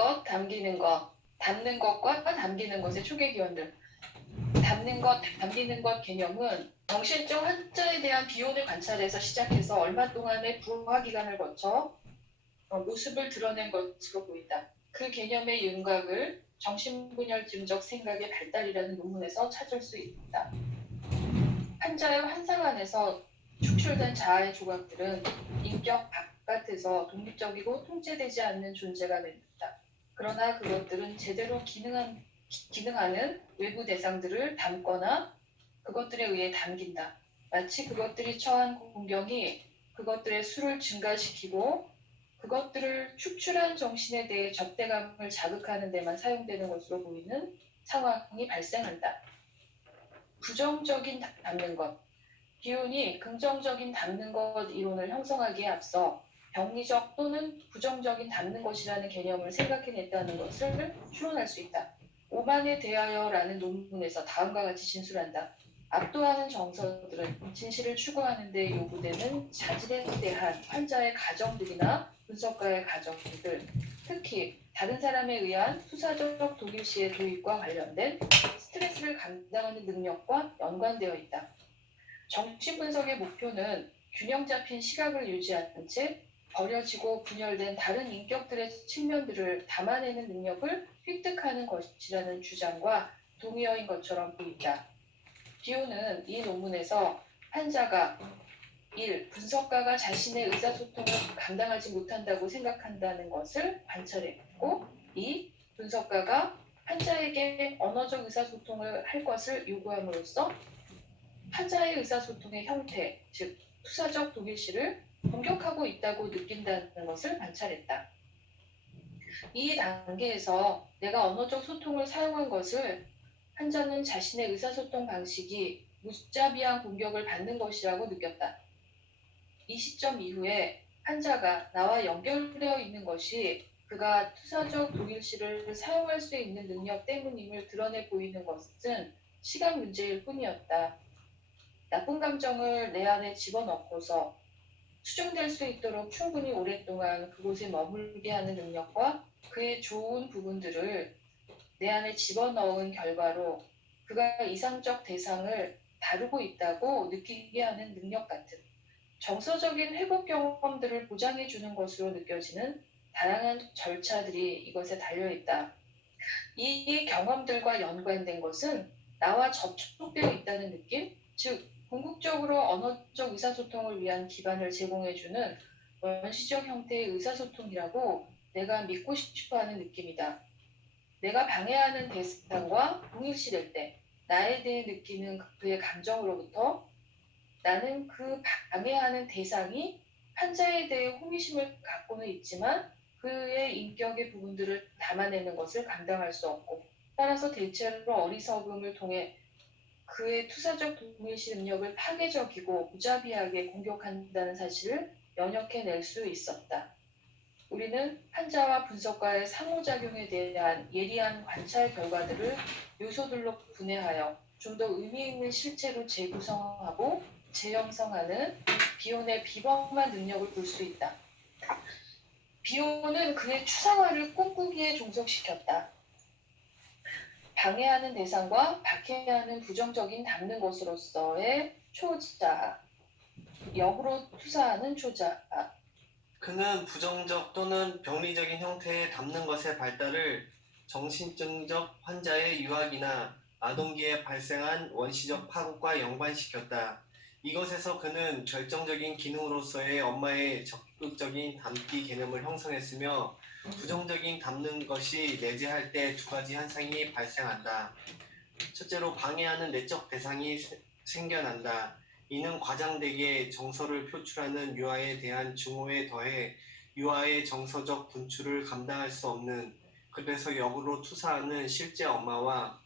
것, 담기는 것, 담는 것과 담기는 것의 초계 기원들. 담는 것, 담기는 것 개념은 정신적 환자에 대한 비혼을 관찰해서 시작해서 얼마 동안의 부화 기간을 거쳐 모습을 드러낸 것으로 보인다. 그 개념의 윤곽을 정신분열증적 생각의 발달이라는 논문에서 찾을 수 있다. 환자의 환상 안에서 축출된 자아의 조각들은 인격 바깥에서 독립적이고 통제되지 않는 존재가 된다. 그러나 그것들은 제대로 기능하는 외부 대상들을 담거나 그것들에 의해 담긴다. 마치 그것들이 처한 공경이 그것들의 수를 증가시키고 그것들을 축출한 정신에 대해 적대감을 자극하는 데만 사용되는 것으로 보이는 상황이 발생한다. 부정적인 담는 것. 비운이 긍정적인 담는 것 이론을 형성하기에 앞서 병리적 또는 부정적인 담는 것이라는 개념을 생각해냈다는 것을 추론할 수 있다. 오만에 대하여라는 논문에서 다음과 같이 진술한다. 압도하는 정서들은 진실을 추구하는 데 요구되는 자질에 대한 환자의 가정들이나 분석가의 가정들, 특히 다른 사람에 의한 수사적 독일시의 도입과 관련된 스트레스를 감당하는 능력과 연관되어 있다. 정신분석의 목표는 균형 잡힌 시각을 유지하는 채 버려지고 분열된 다른 인격들의 측면들을 담아내는 능력을 획득하는 것이라는 주장과 동의어인 것처럼 보인다. 비오는 이 논문에서 환자가 1. 분석가가 자신의 의사소통을 감당하지 못한다고 생각한다는 것을 관찰했고 2. 분석가가 환자에게 언어적 의사소통을 할 것을 요구함으로써 환자의 의사소통의 형태, 즉 투사적 독일시를 공격하고 있다고 느낀다는 것을 관찰했다. 이 단계에서 내가 언어적 소통을 사용한 것을 환자는 자신의 의사소통 방식이 무자비한 공격을 받는 것이라고 느꼈다. 이 시점 이후에 환자가 나와 연결되어 있는 것이 그가 투사적 독일시를 사용할 수 있는 능력 때문임을 드러내 보이는 것은 시간 문제일 뿐이었다. 나쁜 감정을 내 안에 집어넣고서 수정될 수 있도록 충분히 오랫동안 그곳에 머물게 하는 능력과 그의 좋은 부분들을 내 안에 집어넣은 결과로 그가 이상적 대상을 다루고 있다고 느끼게 하는 능력 같은 정서적인 회복 경험들을 보장해주는 것으로 느껴지는 다양한 절차들이 이것에 달려있다. 이 경험들과 연관된 것은 나와 접촉되어 있다는 느낌, 즉 궁극적으로 언어적 의사소통을 위한 기반을 제공해주는 원시적 형태의 의사소통이라고 내가 믿고 싶어하는 느낌이다. 내가 방해하는 대상과 동일시될 때 나에 대해 느끼는 그의 감정으로부터 나는 그 방해하는 대상이 환자에 대해 호기심을 갖고는 있지만 그의 인격의 부분들을 담아내는 것을 감당할 수 없고 따라서 대체로 어리석음을 통해 그의 투사적 동일시 능력을 파괴적이고 무자비하게 공격한다는 사실을 면역해낼 수 있었다. 우리는 환자와 분석가의 상호작용에 대한 예리한 관찰 결과들을 요소들로 분해하여 좀 더 의미 있는 실체로 재구성하고 재형성하는 비온의 비범한 능력을 볼 수 있다. 비온은 그의 추상화를 꿈꾸기에 종속시켰다. 방해하는 대상과 박해하는 부정적인 담는 것으로서의 초자, 역으로 투사하는 초자. 그는 부정적 또는 병리적인 형태의 담는 것의 발달을 정신증적 환자의 유학이나 아동기에 발생한 원시적 파국과 연관시켰다. 이것에서 그는 결정적인 기능으로서의 엄마의 적극적인 담기 개념을 형성했으며 부정적인 담는 것이 내재할 때 두 가지 현상이 발생한다. 첫째로 방해하는 내적 대상이 생겨난다. 이는 과장되게 정서를 표출하는 유아에 대한 증오에 더해 유아의 정서적 분출을 감당할 수 없는, 그래서 역으로 투사하는 실제 엄마와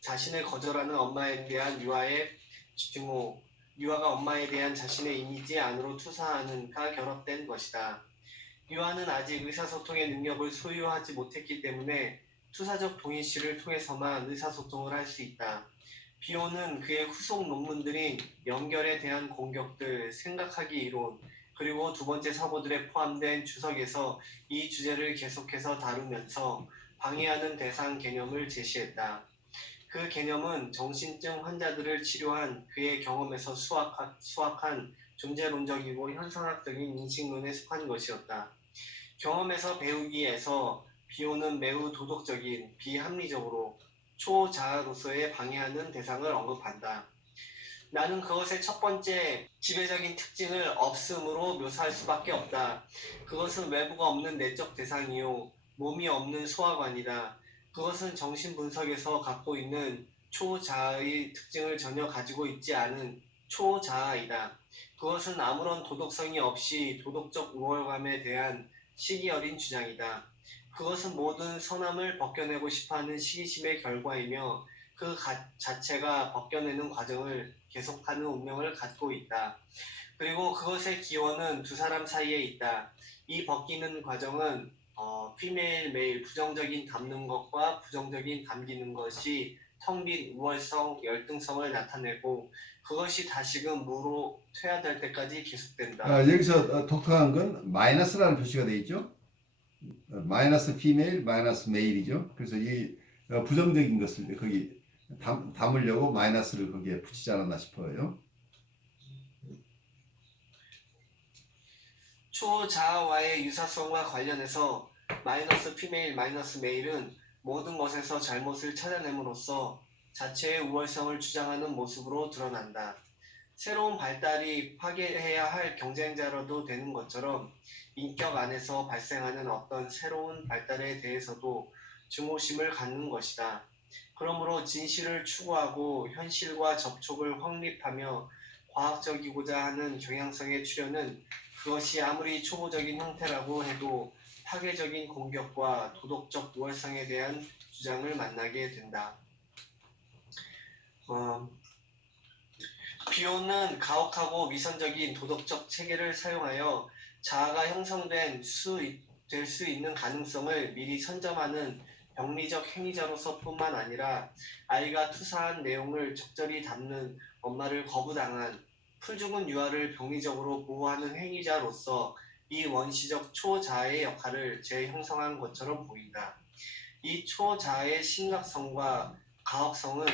자신을 거절하는 엄마에 대한 유아의 증오, 유아가 엄마에 대한 자신의 이미지 안으로 투사하는가 결합된 것이다. 유아는 아직 의사소통의 능력을 소유하지 못했기 때문에 투사적 동일시를 통해서만 의사소통을 할 수 있다. 비오는 그의 후속 논문들인 연결에 대한 공격들, 생각하기 이론, 그리고 두 번째 사고들에 포함된 주석에서 이 주제를 계속해서 다루면서 방해하는 대상 개념을 제시했다. 그 개념은 정신증 환자들을 치료한 그의 경험에서 수확한 존재론적이고 현상학적인 인식론에 속한 것이었다. 경험에서 배우기에서 비오는 매우 도덕적인, 비합리적으로 초자아로서의 방해하는 대상을 언급한다. 나는 그것의 첫 번째 지배적인 특징을 없음으로 묘사할 수밖에 없다. 그것은 외부가 없는 내적 대상이요, 몸이 없는 소화관이다. 그것은 정신분석에서 갖고 있는 초자아의 특징을 전혀 가지고 있지 않은 초자아이다. 그것은 아무런 도덕성이 없이 도덕적 우월감에 대한 시기 어린 주장이다. 그것은 모든 선함을 벗겨내고 싶어하는 시기심의 결과이며 그 자체가 벗겨내는 과정을 계속하는 운명을 갖고 있다. 그리고 그것의 기원은 두 사람 사이에 있다. 이 벗기는 과정은 피메일 메일 부정적인 담는 것과 부정적인 담기는 것이 텅 빈 우월성, 열등성을 나타내고 그것이 다시금 무로 퇴화될 때까지 계속된다. 여기서 독특한 건 마이너스라는 표시가 되어 있죠. 마이너스 피메일, 마이너스 메일이죠. 그래서 이 부정적인 것을 거기 담으려고 마이너스를 거기에 붙이지 않았나 싶어요. 초자아와의 유사성과 관련해서 마이너스 피메일, 마이너스 메일은 모든 것에서 잘못을 찾아냄으로써 자체의 우월성을 주장하는 모습으로 드러난다. 새로운 발달이 파괴해야 할 경쟁자라도 되는 것처럼 인격 안에서 발생하는 어떤 새로운 발달에 대해서도 증오심을 갖는 것이다. 그러므로 진실을 추구하고 현실과 접촉을 확립하며 과학적이고자 하는 경향성의 출현은 그것이 아무리 초보적인 형태라고 해도 파괴적인 공격과 도덕적 우월성에 대한 주장을 만나게 된다. 비오는 가혹하고 위선적인 도덕적 체계를 사용하여 자아가 형성될 수 있는 가능성을 미리 선점하는 병리적 행위자로서 뿐만 아니라 아이가 투사한 내용을 적절히 담는 엄마를 거부당한 풀죽은 유아를 병리적으로 보호하는 행위자로서 이 원시적 초자아의 역할을 재형성한 것처럼 보인다. 이 초자아의 심각성과 가혹성은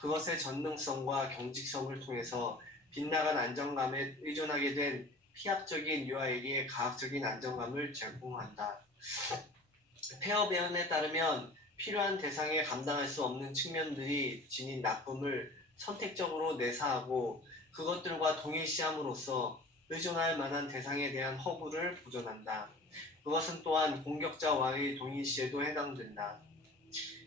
그것의 전능성과 경직성을 통해서 빗나간 안정감에 의존하게 된 피합적인 유아에게 가학적인 안정감을 제공한다. 폐허배연에 따르면 필요한 대상에 감당할 수 없는 측면들이 지닌 나쁨을 선택적으로 내사하고 그것들과 동일시함으로써 의존할 만한 대상에 대한 허구를 보존한다. 그것은 또한 공격자와의 동일시에도 해당된다.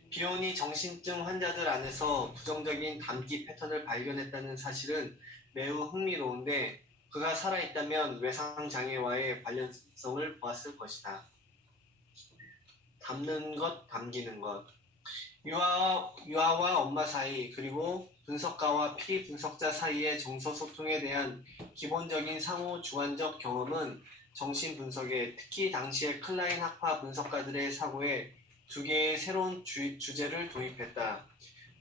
비온이 정신증 환자들 안에서 부정적인 담기 패턴을 발견했다는 사실은 매우 흥미로운데 그가 살아있다면 외상장애와의 관련성을 보았을 것이다. 담는 것, 담기는 것. 유아와 엄마 사이 그리고 분석가와 피분석자 사이의 정서 소통에 대한 기본적인 상호 주관적 경험은 정신분석에 특히 당시의 클라인 학파 분석가들의 사고에 두 개의 새로운 주제를 도입했다.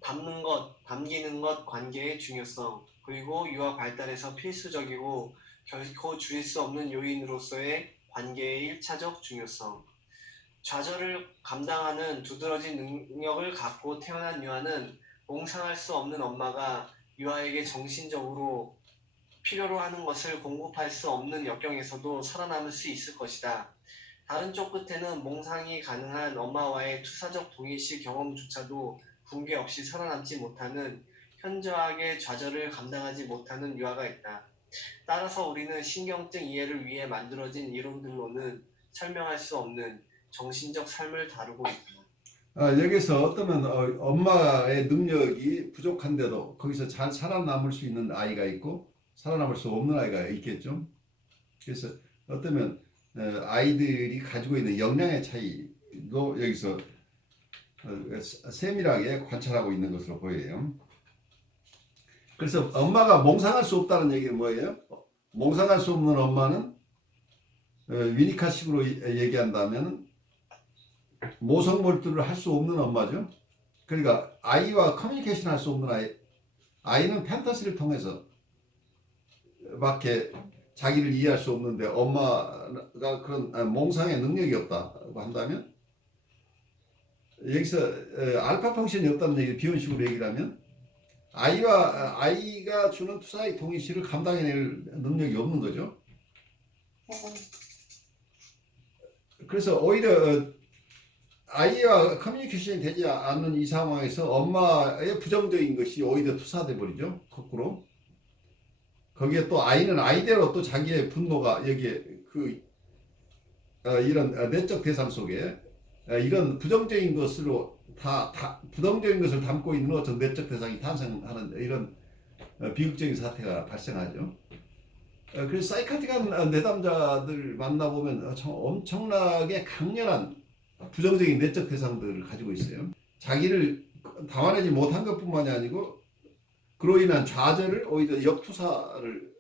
담는 것, 담기는 것 관계의 중요성, 그리고 유아 발달에서 필수적이고 결코 줄일 수 없는 요인으로서의 관계의 1차적 중요성. 좌절을 감당하는 두드러진 능력을 갖고 태어난 유아는 몽상할 수 없는 엄마가 유아에게 정신적으로 필요로 하는 것을 공급할 수 없는 역경에서도 살아남을 수 있을 것이다. 다른 쪽 끝에는 몽상이 가능한 엄마와의 투사적 동일시 경험조차도 붕괴 없이 살아남지 못하는 현저하게 좌절을 감당하지 못하는 유아가 있다. 따라서 우리는 신경증 이해를 위해 만들어진 이론들로는 설명할 수 없는 정신적 삶을 다루고 있다. 여기서 어쩌면 엄마의 능력이 부족한데도 거기서 잘 살아남을 수 있는 아이가 있고 살아남을 수 없는 아이가 있겠죠. 그래서 어쩌면 아이들이 가지고 있는 역량의 차이도 여기서 세밀하게 관찰하고 있는 것으로 보여요. 그래서 엄마가 몽상할 수 없다는 얘기는 뭐예요? 몽상할 수 없는 엄마는 위니카식으로 얘기한다면 모성몰두를 할 수 없는 엄마죠. 그러니까 아이와 커뮤니케이션 할 수 없는 아이는 판타지를 통해서 밖에 자기를 이해할 수 없는데 엄마가 그런 몽상의 능력이 없다고 한다면 여기서 알파 펑션이 없다는 얘기 비혼식으로 얘기를 하면 아이가 주는 투사의 동의시를 감당해낼 능력이 없는 거죠. 그래서 오히려 아이와 커뮤니케이션이 되지 않는 이 상황에서 엄마의 부정적인 것이 오히려 투사돼 버리죠. 거꾸로. 거기에 또 아이는 아이대로 또 자기의 분노가 여기에 이런 내적 대상 속에 이런 부정적인 것으로 부정적인 것을 담고 있는 어떤 내적 대상이 탄생하는 이런 비극적인 사태가 발생하죠. 그래서 사이카틱한 내담자들 만나보면 엄청나게 강렬한 부정적인 내적 대상들을 가지고 있어요. 자기를 담아내지 못한 것뿐만이 아니고 그로 인한 좌절을 오히려 역투사를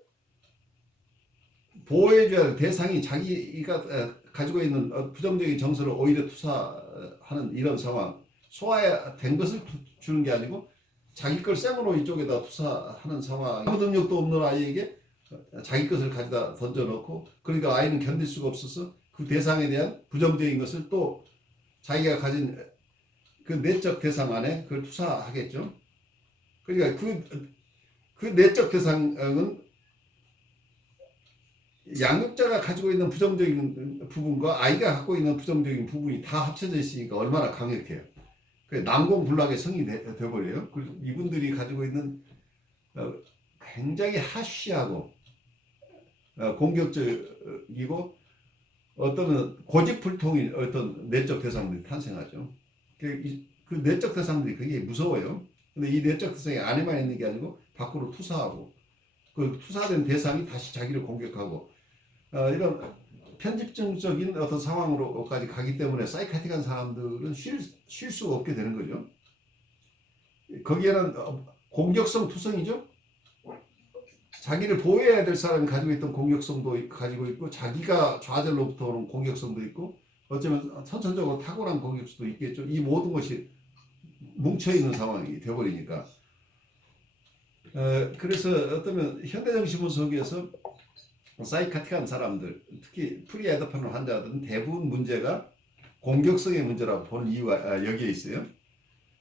보호해줘야 할 대상이 자기가 가지고 있는 부정적인 정서를 오히려 투사하는 이런 상황. 소화된 것을 주는 게 아니고 자기 걸 생으로 이쪽에다 투사하는 상황. 아무 능력도 없는 아이에게 자기 것을 가져다 던져놓고 그러니까 아이는 견딜 수가 없어서 그 대상에 대한 부정적인 것을 또 자기가 가진 그 내적 대상 안에 그걸 투사하겠죠. 그러니까 그 내적 대상은 양육자가 가지고 있는 부정적인 부분과 아이가 갖고 있는 부정적인 부분이 다 합쳐져 있으니까 얼마나 강력해요. 난공불락의 성이 되어버려요. 그리고 이분들이 가지고 있는 굉장히 하쉬하고 공격적이고 어떤 고집불통인 어떤 내적 대상들이 탄생하죠. 그 내적 대상들이 굉장히 무서워요. 근데 이 내적 대상이 안에만 있는 게 아니고 밖으로 투사하고 그 투사된 대상이 다시 자기를 공격하고 이런 편집증적인 어떤 상황으로까지 가기 때문에 사이카틱한 사람들은 쉴 수가 없게 되는 거죠. 거기에는 공격성 투성이죠. 자기를 보호해야 될 사람이 가지고 있던 공격성도 가지고 있고 자기가 좌절로부터 오는 공격성도 있고 어쩌면 선천적으로 탁월한 공격성도 있겠죠. 이 모든 것이 뭉쳐있는 상황이 되어버리니까 그래서 어쩌면 현대정신분 속에서 사이카틱한 사람들 특히 프리에더파는 환자들은 대부분 문제가 공격성의 문제라고 보는 이유가 여기에 있어요.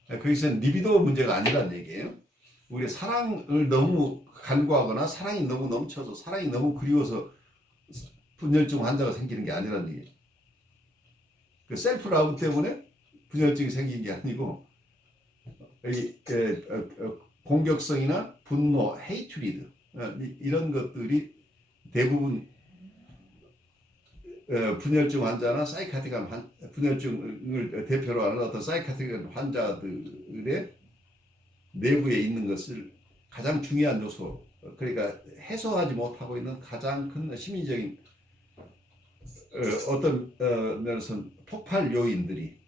거기서는 리비도 문제가 아니라는 얘기예요. 우리 사랑을 너무 간구하거나 사랑이 너무 넘쳐서 사랑이 너무 그리워서 분열증 환자가 생기는 게 아니라는 얘기예요. 그 셀프 라브 때문에 분열증이 생긴 게 아니고 공격성이나 분노, 헤이트리드 이런 것들이 대부분 분열증 환자나 사이카틱한 분열증을 대표로 하는 어떤 사이카틱한 환자들의 내부에 있는 것을 가장 중요한 요소, 그러니까 해소하지 못하고 있는 가장 큰 심리적인 어떤 면에서 폭발 요인들이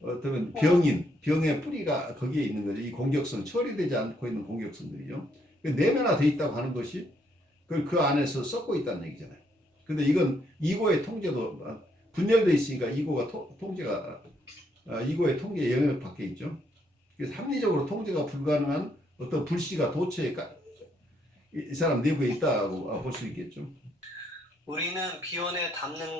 어떤 병의 뿌리가 거기에 있는 거죠. 이 공격성, 처리되지 않고 있는 공격성들이죠. 내면화되어 있다고 하는 것이 그 안에서 썩고 있다는 얘기잖아요. 근데 이건 이고의 통제도 분열되어 있으니까 이고가 통제가 이고의 통제 영역 밖에 있죠. 그래서 합리적으로 통제가 불가능한 어떤 불씨가 도처에 이 사람 내부에 있다고 볼 수 있겠죠. 우리는 비혼에 담기는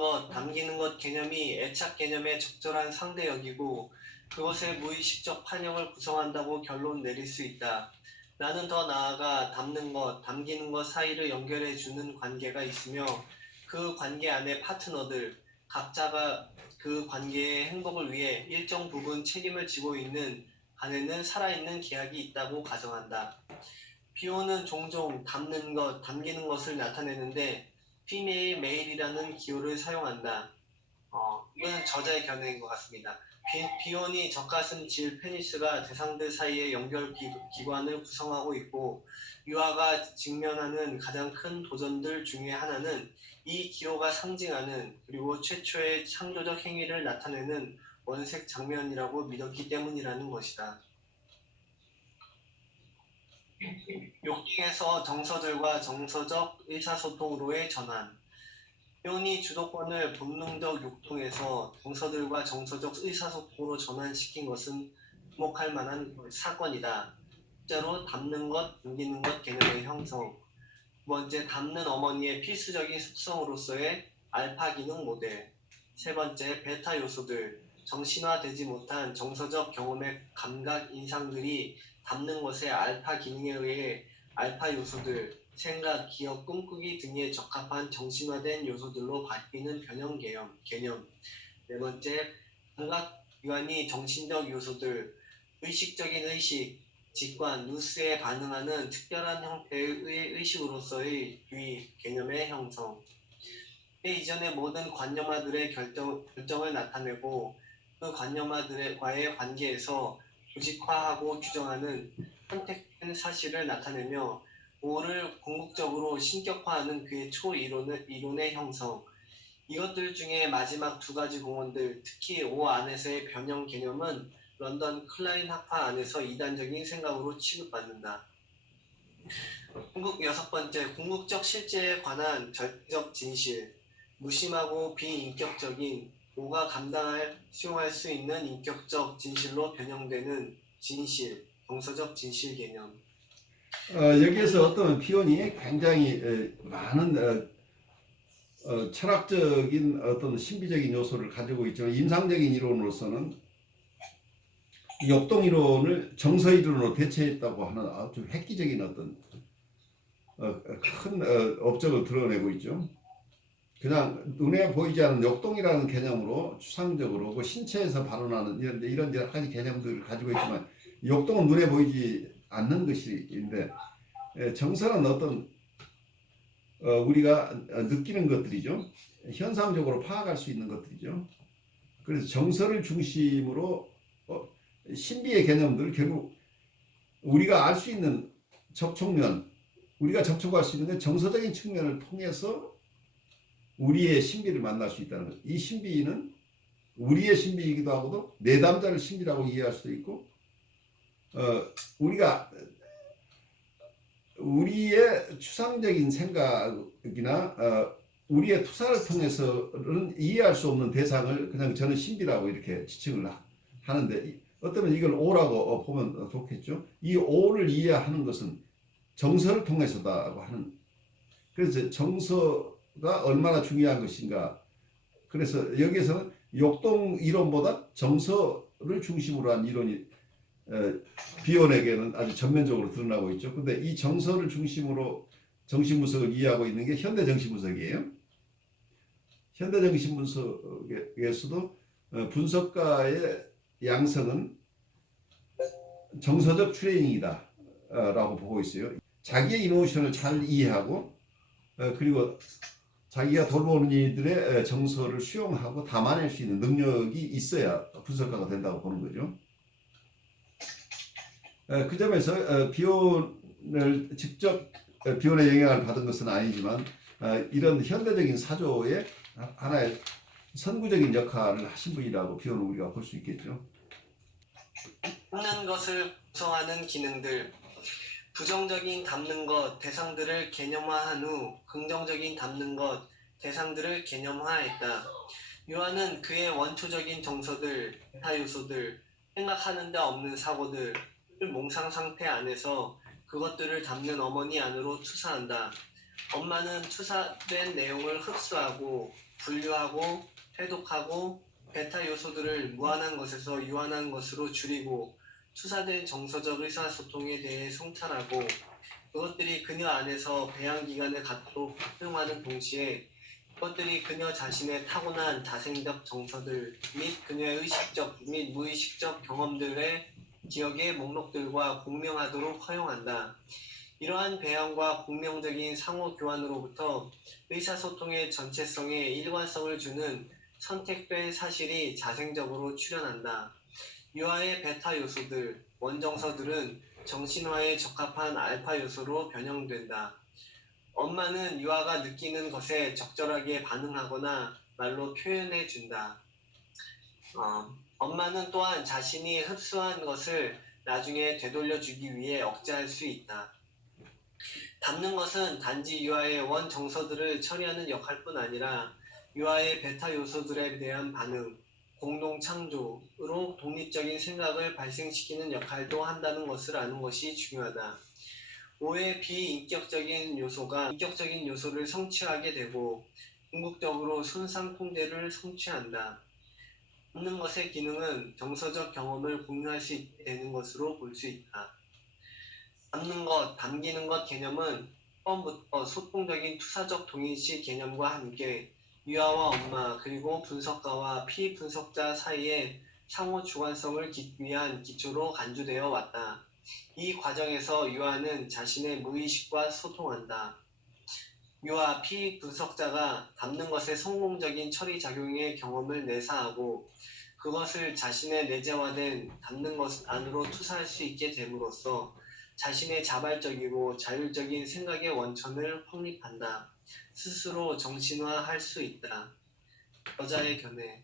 것 개념이 애착 개념의 적절한 상대역이고 그것의 무의식적 판형을 구성한다고 결론 내릴 수 있다. 나는 더 나아가 담기는 것 사이를 연결해주는 관계가 있으며 그 관계 안의 파트너들, 각자가 그 관계의 행복을 위해 일정 부분 책임을 지고 있는 안에는 살아있는 계약이 있다고 가정한다. 비혼은 종종 담기는 것을 나타내는데 피메일 메일이라는 기호를 사용한다. 이거는 저자의 견해인 것 같습니다. 비혼이 젖가슴질 페니스가 대상들 사이의 연결 기관을 구성하고 있고 유아가 직면하는 가장 큰 도전들 중에 하나는 이 기호가 상징하는 그리고 최초의 창조적 행위를 나타내는 원색 장면이라고 믿었기 때문이라는 것이다. 욕ting에서 정서들과 정서적 의사소통으로의 전환. 비혼이 주도권을 본능적 욕통에서 정서들과 정서적 의사소통으로 전환시킨 것은 주목할 만한 사건이다. 실제로 담는 것, 담기는 것 개념의 형성. 번째, 담는 어머니의 필수적인 속성으로서의 알파 기능 모델. 세 번째, 베타 요소들. 정신화되지 못한 정서적 경험의 감각, 인상들이 담는 것의 알파 기능에 의해 알파 요소들, 생각, 기억, 꿈꾸기 등에 적합한 정신화된 요소들로 바뀌는 변형 개념. 네 번째, 감각기관이 정신적 요소들, 의식적인 의식, 직관, 누스에 반응하는 특별한 형태의 의식으로서의 유의, 개념의 형성. 이전의 모든 관념화들의 결정을 나타내고 그 관념화들과의 관계에서 조직화하고 규정하는 선택된 사실을 나타내며 오를 궁극적으로 신격화하는 그의 초이론의 형성. 이것들 중에 마지막 두 가지 공원들, 특히 오 안에서의 변형 개념은 런던 클라인 학파 안에서 이단적인 생각으로 취급받는다. 여섯 번째, 궁극적 실제에 관한 절대적 진실. 무심하고 비인격적인 오가 수용할 수 있는 인격적 진실로 변형되는 진실, 정서적 진실 개념. 여기에서 어떤 표현이 굉장히 많은 철학적인 어떤 신비적인 요소를 가지고 있지만 임상적인 이론으로서는 역동 이론을 정서 이론으로 대체했다고 하는 아주 획기적인 어떤 큰 업적을 드러내고 있죠. 그냥 눈에 보이지 않는 역동이라는 개념으로 추상적으로 그 신체에서 발현하는 이런 여러 가지 개념들을 가지고 있지만 역동은 눈에 보이지 않는 것인데 정서는 어떤 우리가 느끼는 것들이죠. 현상적으로 파악할 수 있는 것들이죠. 그래서 정서를 중심으로 신비의 개념들 결국 우리가 알 수 있는 접촉면, 우리가 접촉할 수 있는 정서적인 측면을 통해서 우리의 신비를 만날 수 있다는 것. 이 신비는 우리의 신비이기도 하고도 내담자를 신비라고 이해할 수도 있고 우리가 우리의 추상적인 생각이나 우리의 투사를 통해서는 이해할 수 없는 대상을 그냥 저는 신비라고 이렇게 지칭을 하는데 어쩌면 이걸 오라고 보면 좋겠죠. 이 오를 이해하는 것은 정서를 통해서다고 하는. 그래서 정서가 얼마나 중요한 것인가. 그래서 여기에서는 역동 이론보다 정서를 중심으로 한 이론이 비혼에게는 아주 전면적으로 드러나고 있죠. 근데 이 정서를 중심으로 정신분석을 이해하고 있는 게 현대정신분석이에요. 현대정신분석에서도 분석가의 양성은 정서적 트레이닝이다 라고 보고 있어요. 자기의 이모션을 잘 이해하고 그리고 자기가 돌보는 이들의 정서를 수용하고 담아낼 수 있는 능력이 있어야 분석가가 된다고 보는 거죠. 그 점에서 비혼을 직접 비혼의 영향을 받은 것은 아니지만 이런 현대적인 사조의 하나의 선구적인 역할을 하신 분이라고 비혼을 우리가 볼 수 있겠죠. 담는 것을 구성하는 기능들. 부정적인 담는 것, 대상들을 개념화한 후 긍정적인 담는 것, 대상들을 개념화했다. 유아는 그의 원초적인 정서들, 베타 요소들, 생각하는 데 없는 사고들, 몽상 상태 안에서 그것들을 담는 어머니 안으로 투사한다. 엄마는 투사된 내용을 흡수하고 분류하고 해독하고 베타 요소들을 무한한 것에서 유한한 것으로 줄이고 투사된 정서적 의사소통에 대해 성찰하고 그것들이 그녀 안에서 배양기관을 갖도록 활용하는 동시에 그것들이 그녀 자신의 타고난 자생적 정서들 및 그녀의 의식적 및 무의식적 경험들의 기억의 목록들과 공명하도록 허용한다. 이러한 배양과 공명적인 상호교환으로부터 의사소통의 전체성에 일관성을 주는 선택된 사실이 자생적으로 출현한다. 유아의 베타 요소들, 원정서들은 정신화에 적합한 알파 요소로 변형된다. 엄마는 유아가 느끼는 것에 적절하게 반응하거나 말로 표현해 준다. 엄마는 또한 자신이 흡수한 것을 나중에 되돌려주기 위해 억제할 수 있다. 담는 것은 단지 유아의 원정서들을 처리하는 역할뿐 아니라 유아의 베타 요소들에 대한 반응, 공동 창조로 독립적인 생각을 발생시키는 역할도 한다는 것을 아는 것이 중요하다. 5의 비인격적인 요소가 인격적인 요소를 성취하게 되고 궁극적으로 손상 통제를 성취한다. 담는 것의 기능은 정서적 경험을 공유할 수 있게 되는 것으로 볼 수 있다. 담는 것, 담기는 것 개념은 처음부터 소통적인 투사적 동일시 개념과 함께 유아와 엄마 그리고 분석가와 피분석자 사이의 상호 주관성을 위한 기초로 간주되어 왔다. 이 과정에서 유아는 자신의 무의식과 소통한다. 유아 피분석자가 담는 것의 성공적인 처리 작용의 경험을 내사하고 그것을 자신의 내재화된 담는 것 안으로 투사할 수 있게 됨으로써 자신의 자발적이고 자율적인 생각의 원천을 확립한다. 스스로 정신화할 수 있다. 여자의 견해.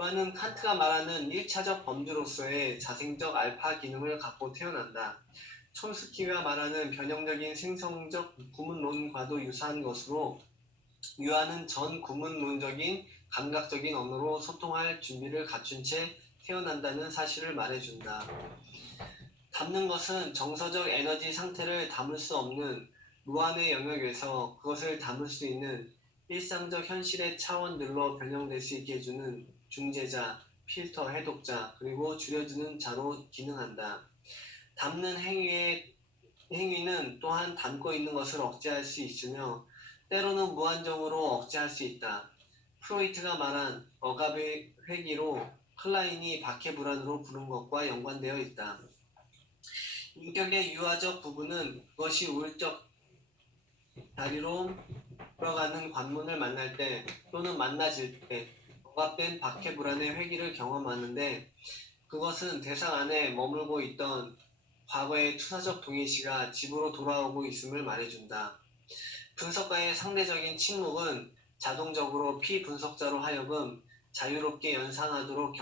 유아는 칸트가 말하는 1차적 범주로서의 자생적 알파 기능을 갖고 태어난다. 촘스키가 말하는 변형적인 생성적 구문론과도 유사한 것으로 유아는 전 구문론적인 감각적인 언어로 소통할 준비를 갖춘 채 태어난다는 사실을 말해준다. 담는 것은 정서적 에너지 상태를 담을 수 없는 무한의 영역에서 그것을 담을 수 있는 일상적 현실의 차원들로 변형될 수 있게 해주는 중재자, 필터, 해독자, 그리고 줄여주는 자로 기능한다. 담는 행위는 또한 담고 있는 것을 억제할 수 있으며 때로는 무한정으로 억제할 수 있다. 프로이트가 말한 억압의 회귀로 클라인이 박해불안으로 부른 것과 연관되어 있다. 인격의 유아적 부분은 그것이 우울적 자리로 들어가는 관문을 만날 때 또는 만나질 때 억압된 박해불안의 회귀를 경험하는데 그것은 대상 안에 머물고 있던 과거의 투사적 동일시가 집으로 돌아오고 있음을 말해준다. 분석가의 상대적인 침묵은 자동적으로 피분석자로 하여금 자유롭게 연상하도록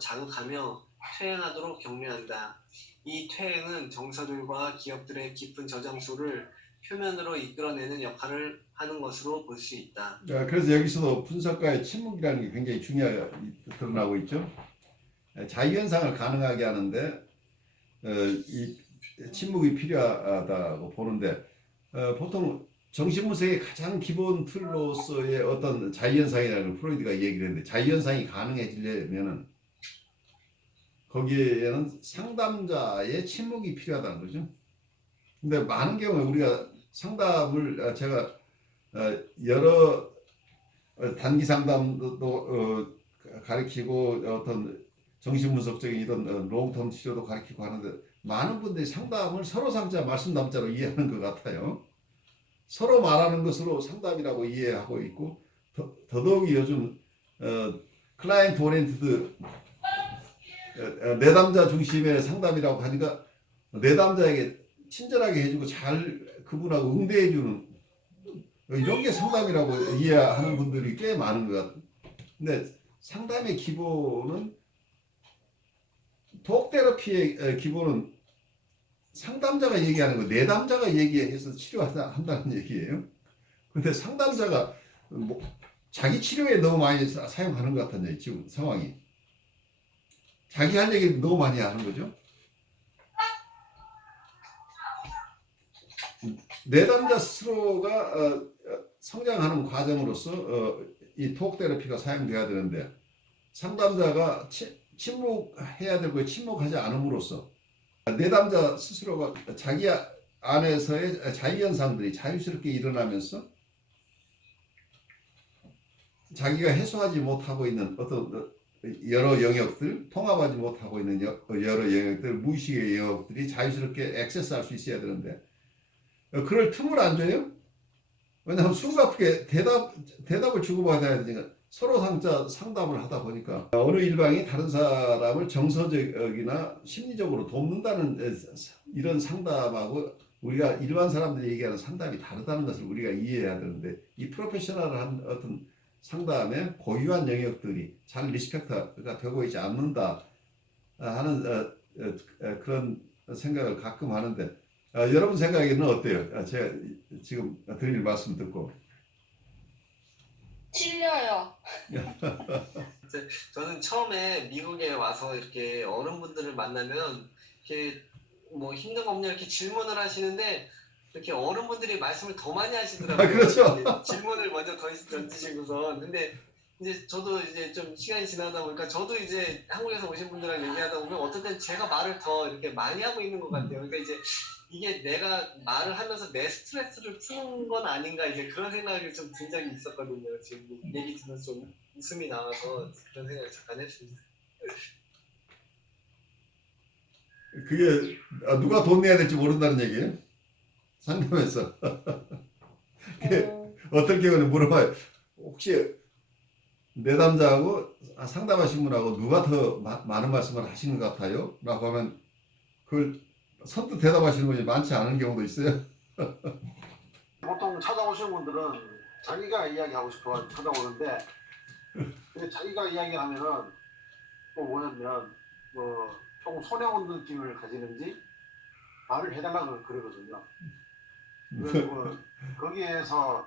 자극하며 퇴행하도록 격려한다. 이 퇴행은 정서들과 기업들의 깊은 저장소를 표면으로 이끌어내는 역할을 하는 것으로 볼 수 있다. 그래서 여기서도 분석가의 침묵이라는 게 굉장히 중요하게 드러나고 있죠. 자유현상을 가능하게 하는데 이 침묵이 필요하다고 보는데 보통 정신분석의 가장 기본 틀로서의 어떤 자유현상이라는 프로이드가 얘기를 했는데 자유현상이 가능해지려면은 거기에는 상담자의 침묵이 필요하다는 거죠. 근데 많은 경우에 우리가 상담을 제가 여러 단기 상담도 가르치고 어떤 정신분석적인 이런 롱텀 치료도 가르치고 하는데 많은 분들이 상담을 서로 상자 말씀 남자로 이해하는 것 같아요. 서로 말하는 것으로 상담이라고 이해하고 있고 더더욱이 요즘 클라이언트 오리엔티드 내담자 중심의 상담이라고 하니까 내담자에게 친절하게 해주고 잘 그분하고 응대해주는 이런 게 상담이라고 이해하는 분들이 꽤 많은 것 같아요. 근데 상담의 기본은 톡 테라피의 기본은 상담자가 얘기하는 거 내담자가 얘기해서 치료한다는 얘기예요. 근데 상담자가 뭐 자기 치료에 너무 많이 사용하는 것 같아요. 지금 상황이. 자기 할 얘기를 너무 많이 하는 거죠. 내담자 스스로가 성장하는 과정으로서 이 톡 테라피가 사용돼야 되는데 상담자가 침묵해야 되고 침묵하지 않음으로써 내담자 스스로가 자기 안에서의 자유현상들이 자유스럽게 일어나면서 자기가 해소하지 못하고 있는 어떤 여러 영역들, 통합하지 못하고 있는 여러 영역들, 무의식의 영역들이 자유스럽게 액세스할 수 있어야 되는데 그럴 틈을 안 줘요? 왜냐하면 숨가쁘게 대답을 주고받아야 되니까 서로 상담을 하다 보니까 어느 일방이 다른 사람을 정서적이나 심리적으로 돕는다는 이런 상담하고 우리가 일반 사람들이 얘기하는 상담이 다르다는 것을 우리가 이해해야 되는데 이 프로페셔널한 어떤 상담의 고유한 영역들이 잘 리스펙트가 되고 있지 않는다 하는 그런 생각을 가끔 하는데 여러분 생각에는 어때요? 제가 지금 드릴 말씀 듣고 찔려요. 저는 처음에 미국에 와서 이렇게 어른분들을 만나면 이렇게 뭐 힘든 거 없냐 이렇게 질문을 하시는데 이렇게 어른분들이 말씀을 더 많이 하시더라고요. 아, 그렇죠. 이제 질문을 먼저 던지시고서. 근데 이제 저도 이제 좀 시간이 지나다 보니까 저도 이제 한국에서 오신 분들이랑 얘기하다 보면 어떤 때는 제가 말을 더 이렇게 많이 하고 있는 것 같아요. 그러니까 이제 이게 내가 말을 하면서 내 스트레스를 푸는 건 아닌가 이제 그런 생각이 좀 든 적이 있었거든요. 지금 얘기 들으면서 좀 웃음이 나와서 그런 생각을 잠깐 했습니다. 그게 누가 돈 내야 될지 모른다는 얘기예요. 상담에서 어떨 경우는 물어봐요. 혹시 내담자하고 상담하신 분하고 누가 더 많은 말씀을 하시는 것 같아요? 라고 하면 그걸 선뜻 대답하시는 분이 많지 않은 경우도 있어요. 보통 찾아오시는 분들은 자기가 이야기하고 싶어 찾아오는데 근데 자기가 이야기하면은 또 뭐냐면 조금 손해온 느낌을 가지는지 말을 해달라고 그러거든요. 그래서 거기에서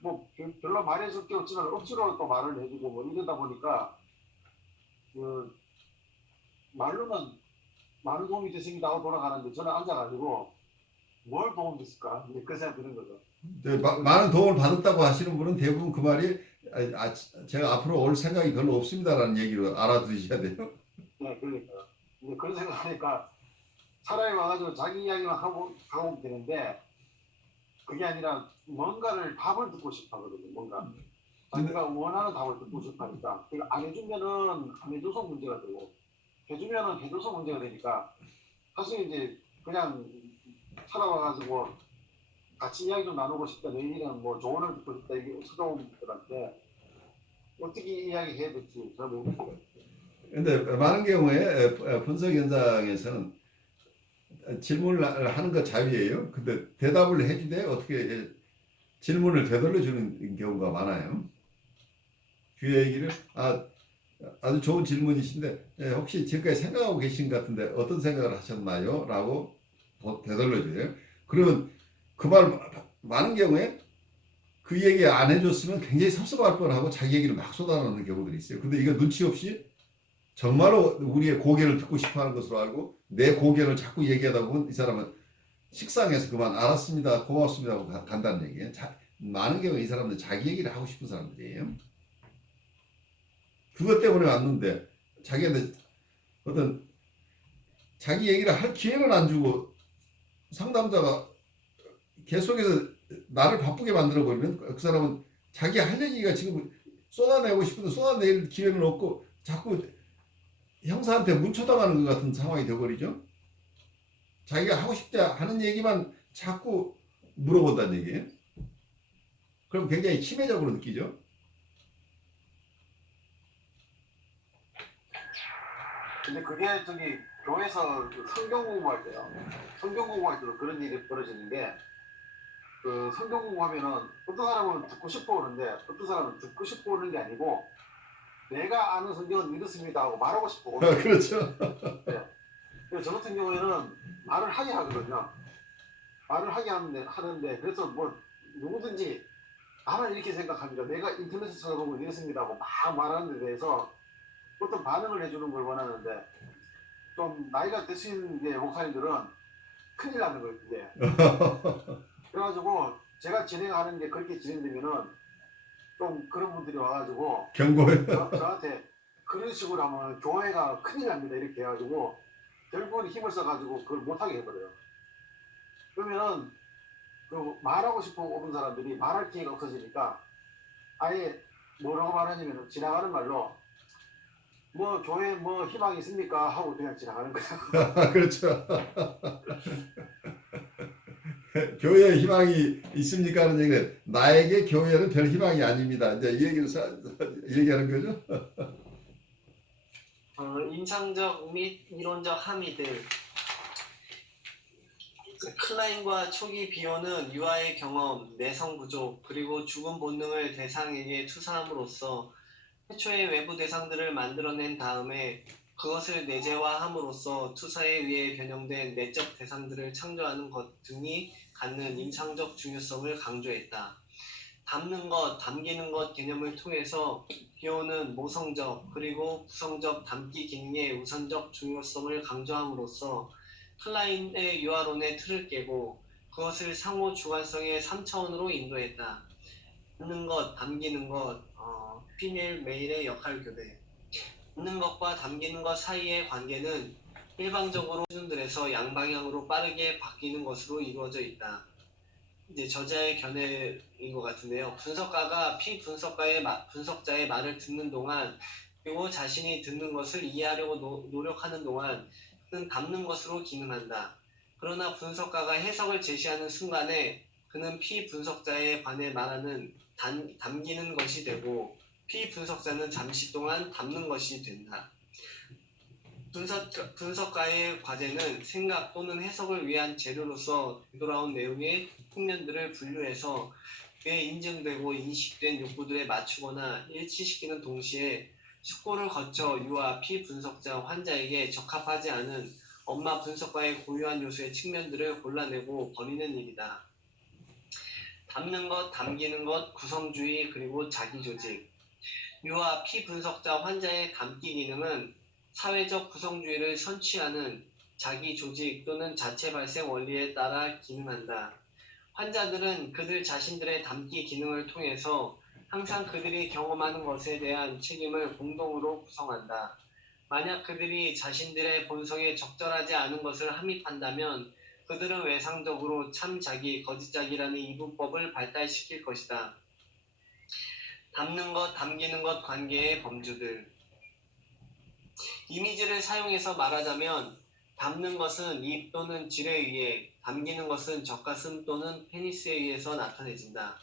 뭐 별로 말해줄 게 없지만 억지로 또 말을 해주고 뭐 이러다 보니까 그 말로는 많은 도움이 됐습니다 하고 돌아가는데 저는 앉아가지고 뭘 도움 됐을까 이제 그 생각 드는 거죠. 네, 많은 도움을 받았다고 하시는 분은 대부분 그 말이 제가 앞으로 올 생각이 별로 없습니다라는 얘기로 알아두셔야 돼요. 네, 그러니까. 근데 그런 생각하니까 사람이 와가지고 자기 이야기만 하고 되는데 그게 아니라 뭔가를 답을 듣고 싶어 하거든요. 뭔가 자기가 원하는 답을 듣고 싶어 하니까 그러니까 안 해주면은 안 해줘서 문제가 되고 해주면은 해줘서 문제가 되니까 사실 이제 그냥 찾아와가지고 같이 이야기 좀 나누고 싶다 내일은 뭐 조언을 듣고 싶다 이게 찾아온 분들한테 어떻게 이야기해야 될지 저는 모르겠어요. 근데 많은 경우에 분석 현장에서는 질문을 하는 거 자유예요. 근데 대답을 해주되 어떻게 질문을 되돌려 주는 경우가 많아요. 그 얘기를 아주 좋은 질문이신데 혹시 지금까지 생각하고 계신 것 같은데 어떤 생각을 하셨나요? 라고 되돌려 줘요. 그러면 그 말 많은 경우에 그 얘기 안 해줬으면 굉장히 섭섭할 뻔하고 자기 얘기를 막 쏟아내는 경우들이 있어요. 근데 이거 눈치 없이 정말로 우리의 고견을 듣고 싶어하는 것으로 알고 내 고견을 자꾸 얘기하다 보면 이 사람은 식상해서 그만 알았습니다 고맙습니다 하고 간다는 얘기예요. 많은 경우에 이 사람들은 자기 얘기를 하고 싶은 사람들이에요. 그것 때문에 왔는데 자기한테 어떤 자기 얘기를 할 기회를 안 주고 상담자가 계속해서 나를 바쁘게 만들어 버리면 그 사람은 자기 할 얘기가 지금 쏟아내고 싶은데 쏟아낼 기회는 없고 자꾸 형사한테 문초당하는 것 같은 상황이 되어버리죠. 자기가 하고 싶지 않은 얘기만 자꾸 물어본다는 얘기예요. 그럼 굉장히 치매적으로 느끼죠. 근데 그게 저기 교회에서 그 성경 공부할 때요. 성경 공부할 때도 그런 일이 벌어지는데 그 성경 공부하면은 어떤 사람은 듣고 싶어 오는데 어떤 사람은 듣고 싶어 오는 게 아니고 내가 아는 성경은 이렇습니다 하고 말하고 싶어 오는 그렇죠. 네. 그래서 저 같은 경우에는 말을 하게 하거든요. 말을 하게 하는데 그래서 뭐 누구든지 나는 이렇게 생각합니다. 내가 인터넷에 찾아보고 이렇습니다 하고 막 말하는 데 대해서 어떤 반응을 해주는 걸 원하는데 좀 나이가 드신 이제 목사님들은 큰일 나는 거예요. 이게. 그래가지고 제가 진행하는 게 그렇게 진행되면은 좀 그런 분들이 와가지고 경고해. 저한테 그런 식으로 하면 교회가 큰일 납니다 이렇게 해가지고 결국은 힘을 써가지고 그걸 못하게 해버려요. 그러면은 그 말하고 싶어 오는 사람들이 말할 기회가 없어지니까 아예 뭐라고 말하냐면 지나가는 말로 뭐 교회 뭐 희망이 있습니까 하고 그냥 지나가는 거예요. 그렇죠. 교회에 희망이 있습니까 하는 얘기는 나에게 교회는 별 희망이 아닙니다. 이제 이 얘기를 얘기하는 거죠. 임상적 및 이론적 함의들. 클라인과 초기 비호는 유아의 경험, 내성 부족, 그리고 죽은 본능을 대상에게 투사함으로써 최초의 외부 대상들을 만들어낸 다음에 그것을 내재화함으로써 투사에 의해 변형된 내적 대상들을 창조하는 것 등이 갖는 임상적 중요성을 강조했다. 담는 것, 담기는 것 개념을 통해서 비호는 모성적 그리고 부성적 담기 기능의 우선적 중요성을 강조함으로써 클라인의 유아론의 틀을 깨고 그것을 상호 주관성의 3차원으로 인도했다. 담는 것, 담기는 것, 피메일 메일의 역할 교대. 담는 것과 담기는 것 사이의 관계는 일방적으로 수준들에서 양방향으로 빠르게 바뀌는 것으로 이루어져 있다. 이제 저자의 견해인 것 같은데요. 분석가가 피분석가의 분석자의 말을 듣는 동안 그리고 자신이 듣는 것을 이해하려고 노력하는 동안 그는 담는 것으로 기능한다. 그러나 분석가가 해석을 제시하는 순간에 그는 피분석자에 관해 말하는 담기는 것이 되고 피분석자는 잠시 동안 담는 것이 된다. 분석가의 과제는 생각 또는 해석을 위한 재료로서 되돌아온 내용의 측면들을 분류해서 그에 인증되고 인식된 욕구들에 맞추거나 일치시키는 동시에 숙고를 거쳐 유아 피분석자 환자에게 적합하지 않은 엄마 분석가의 고유한 요소의 측면들을 골라내고 버리는 일이다. 담는 것, 담기는 것, 구성주의, 그리고 자기조직. 유아 피분석자 환자의 담기 기능은 사회적 구성주의를 선취하는 자기 조직 또는 자체 발생 원리에 따라 기능한다. 환자들은 그들 자신들의 담기 기능을 통해서 항상 그들이 경험하는 것에 대한 책임을 공동으로 구성한다. 만약 그들이 자신들의 본성에 적절하지 않은 것을 함입한다면 그들은 외상적으로 참자기, 거짓자기라는 이분법을 발달시킬 것이다. 담는 것, 담기는 것 관계의 범주들. 이미지를 사용해서 말하자면 담는 것은 입 또는 질에 의해, 담기는 것은 젖가슴 또는 페니스에 의해서 나타내진다.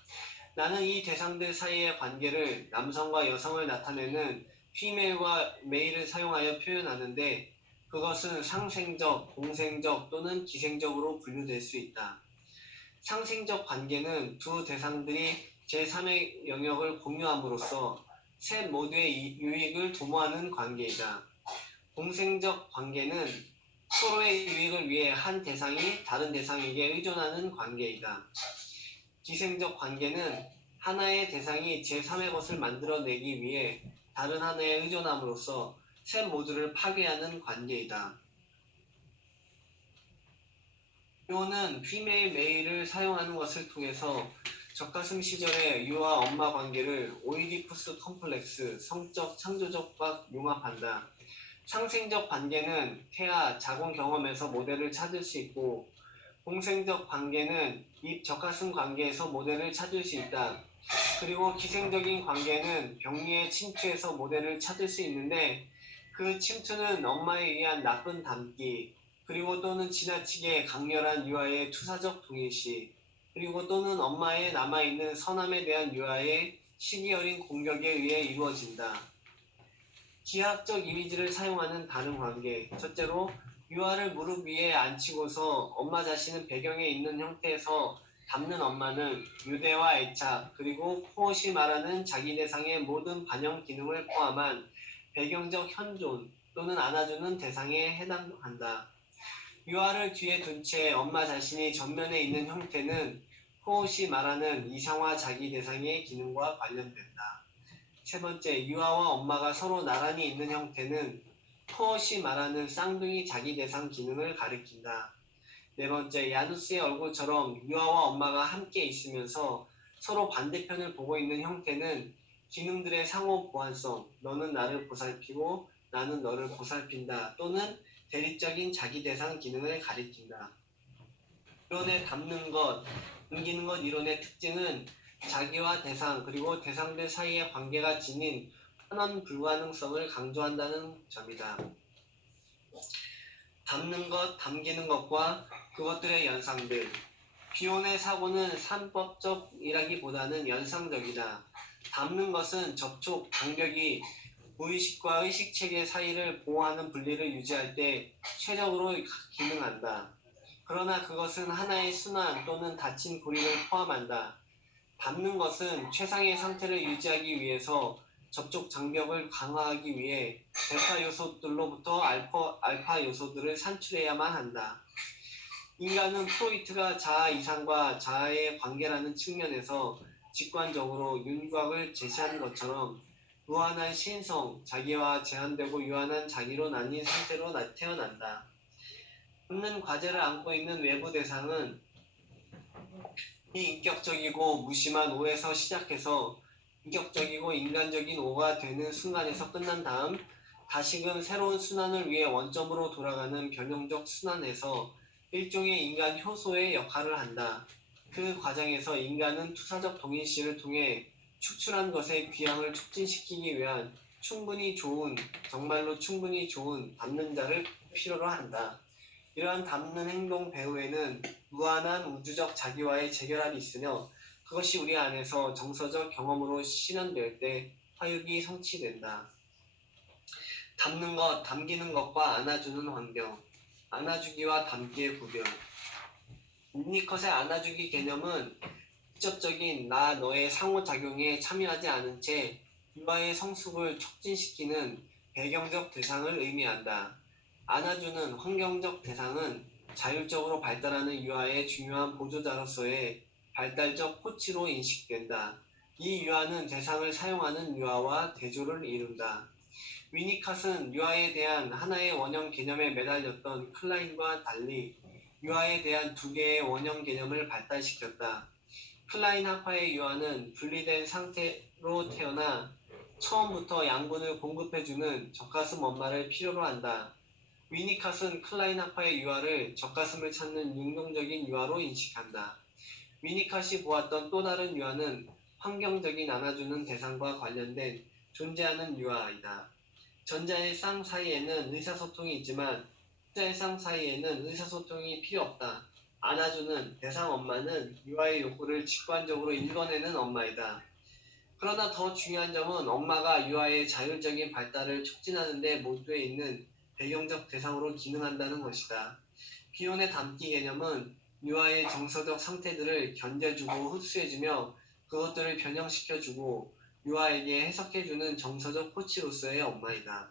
나는 이 대상들 사이의 관계를 남성과 여성을 나타내는 피메일과 메일을 사용하여 표현하는데 그것은 상생적, 공생적 또는 기생적으로 분류될 수 있다. 상생적 관계는 두 대상들이 제3의 영역을 공유함으로써 셋 모두의 유익을 도모하는 관계이다. 공생적 관계는 서로의 유익을 위해 한 대상이 다른 대상에게 의존하는 관계이다. 기생적 관계는 하나의 대상이 제3의 것을 만들어내기 위해 다른 하나에 의존함으로써 셋 모두를 파괴하는 관계이다. 유어는 피메일 메일을 사용하는 것을 통해서 젖가슴 시절의 유아 엄마 관계를 오이디푸스 컴플렉스, 성적 창조적과 융합한다. 상생적 관계는 태아, 자궁 경험에서 모델을 찾을 수 있고 공생적 관계는 입, 젖가슴 관계에서 모델을 찾을 수 있다. 그리고 기생적인 관계는 병리의 침투에서 모델을 찾을 수 있는데 그 침투는 엄마에 의한 나쁜 담기, 그리고 또는 지나치게 강렬한 유아의 투사적 동일시, 그리고 또는 엄마에 남아있는 선함에 대한 유아의 시기 어린 공격에 의해 이루어진다. 기하학적 이미지를 사용하는 다른 관계. 첫째로 유아를 무릎 위에 앉히고서 엄마 자신은 배경에 있는 형태에서 담는 엄마는 유대와 애착 그리고 코엇이 말하는 자기 대상의 모든 반영 기능을 포함한 배경적 현존 또는 안아주는 대상에 해당한다. 유아를 뒤에 둔 채 엄마 자신이 전면에 있는 형태는 코엇이 말하는 이상화 자기 대상의 기능과 관련된다. 세 번째, 유아와 엄마가 서로 나란히 있는 형태는 코엇이 말하는 쌍둥이 자기 대상 기능을 가리킨다. 네 번째, 야누스의 얼굴처럼 유아와 엄마가 함께 있으면서 서로 반대편을 보고 있는 형태는 기능들의 상호 보완성, 너는 나를 보살피고 나는 너를 보살핀다 또는 대립적인 자기 대상 기능을 가리킨다. 이론의 담는 것, 옮기는 것 이론의 특징은 자기와 대상 그리고 대상들 사이의 관계가 지닌 환원 불가능성을 강조한다는 점이다. 담는 것, 담기는 것과 그것들의 연상들. 비혼의 사고는 산법적이라기보다는 연상적이다. 담는 것은 접촉, 간격이 무의식과 의식체계 사이를 보호하는 분리를 유지할 때 최적으로 기능한다. 그러나 그것은 하나의 순환 또는 닫힌 고리를 포함한다. 담는 것은 최상의 상태를 유지하기 위해서 접촉 장벽을 강화하기 위해 델타 요소들로부터 알파 요소들을 산출해야만 한다. 인간은 프로이트가 자아 이상과 자아의 관계라는 측면에서 직관적으로 윤곽을 제시하는 것처럼 무한한 신성, 자기와 제한되고 유한한 자기로 나뉜 상태로 태어난다. 담는 과제를 안고 있는 외부 대상은 비인격적이고 무심한 오에서 시작해서 인격적이고 인간적인 오가 되는 순간에서 끝난 다음 다시금 새로운 순환을 위해 원점으로 돌아가는 변형적 순환에서 일종의 인간 효소의 역할을 한다. 그 과정에서 인간은 투사적 동일시를 통해 축출한 것의 귀향을 촉진시키기 위한 충분히 좋은, 정말로 충분히 좋은 담는 자를 필요로 한다. 이러한 담는 행동 배후에는 무한한 우주적 자기와의 재결합이 있으며 그것이 우리 안에서 정서적 경험으로 실현될 때 화육이 성취된다. 담는 것, 담기는 것과 안아주는 환경, 안아주기와 담기의 구별. 유니컷의 안아주기 개념은 직접적인 나 너의 상호작용에 참여하지 않은 채 유아의 성숙을 촉진시키는 배경적 대상을 의미한다. 안아주는 환경적 대상은 자율적으로 발달하는 유아의 중요한 보조자로서의 발달적 코치로 인식된다. 이 유아는 대상을 사용하는 유아와 대조를 이룬다. 위니캇은 유아에 대한 하나의 원형 개념에 매달렸던 클라인과 달리 유아에 대한 두 개의 원형 개념을 발달시켰다. 클라인 학파의 유아는 분리된 상태로 태어나 처음부터 양분을 공급해주는 젖가슴 엄마를 필요로 한다. 위니캇은 클라인 학파의 유아를 젖가슴을 찾는 능동적인 유아로 인식한다. 위니캇이 보았던 또 다른 유아는 환경적인 안아주는 대상과 관련된 존재하는 유아이다. 전자의 쌍 사이에는 의사소통이 있지만 후자의 쌍 사이에는 의사소통이 필요 없다. 안아주는 대상 엄마는 유아의 욕구를 직관적으로 읽어내는 엄마이다. 그러나 더 중요한 점은 엄마가 유아의 자율적인 발달을 촉진하는 데 몰두해 있는 배경적 대상으로 기능한다는 것이다. 비혼의 담기 개념은 유아의 정서적 상태들을 견뎌주고 흡수해주며 그것들을 변형시켜주고 유아에게 해석해주는 정서적 코치로서의 엄마이다.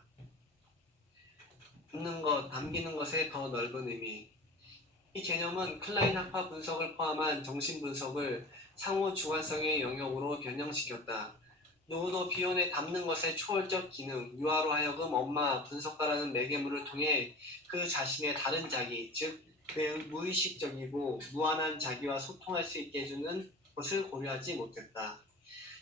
담는 것, 담기는 것의 더 넓은 의미. 이 개념은 클라인 학파 분석을 포함한 정신 분석을 상호 주관성의 영역으로 변형시켰다. 누구도 비혼에 담는 것의 초월적 기능, 유아로 하여금 엄마, 분석가라는 매개물을 통해 그 자신의 다른 자기, 즉 무의식적이고 무한한 자기와 소통할 수 있게 해주는 것을 고려하지 못했다.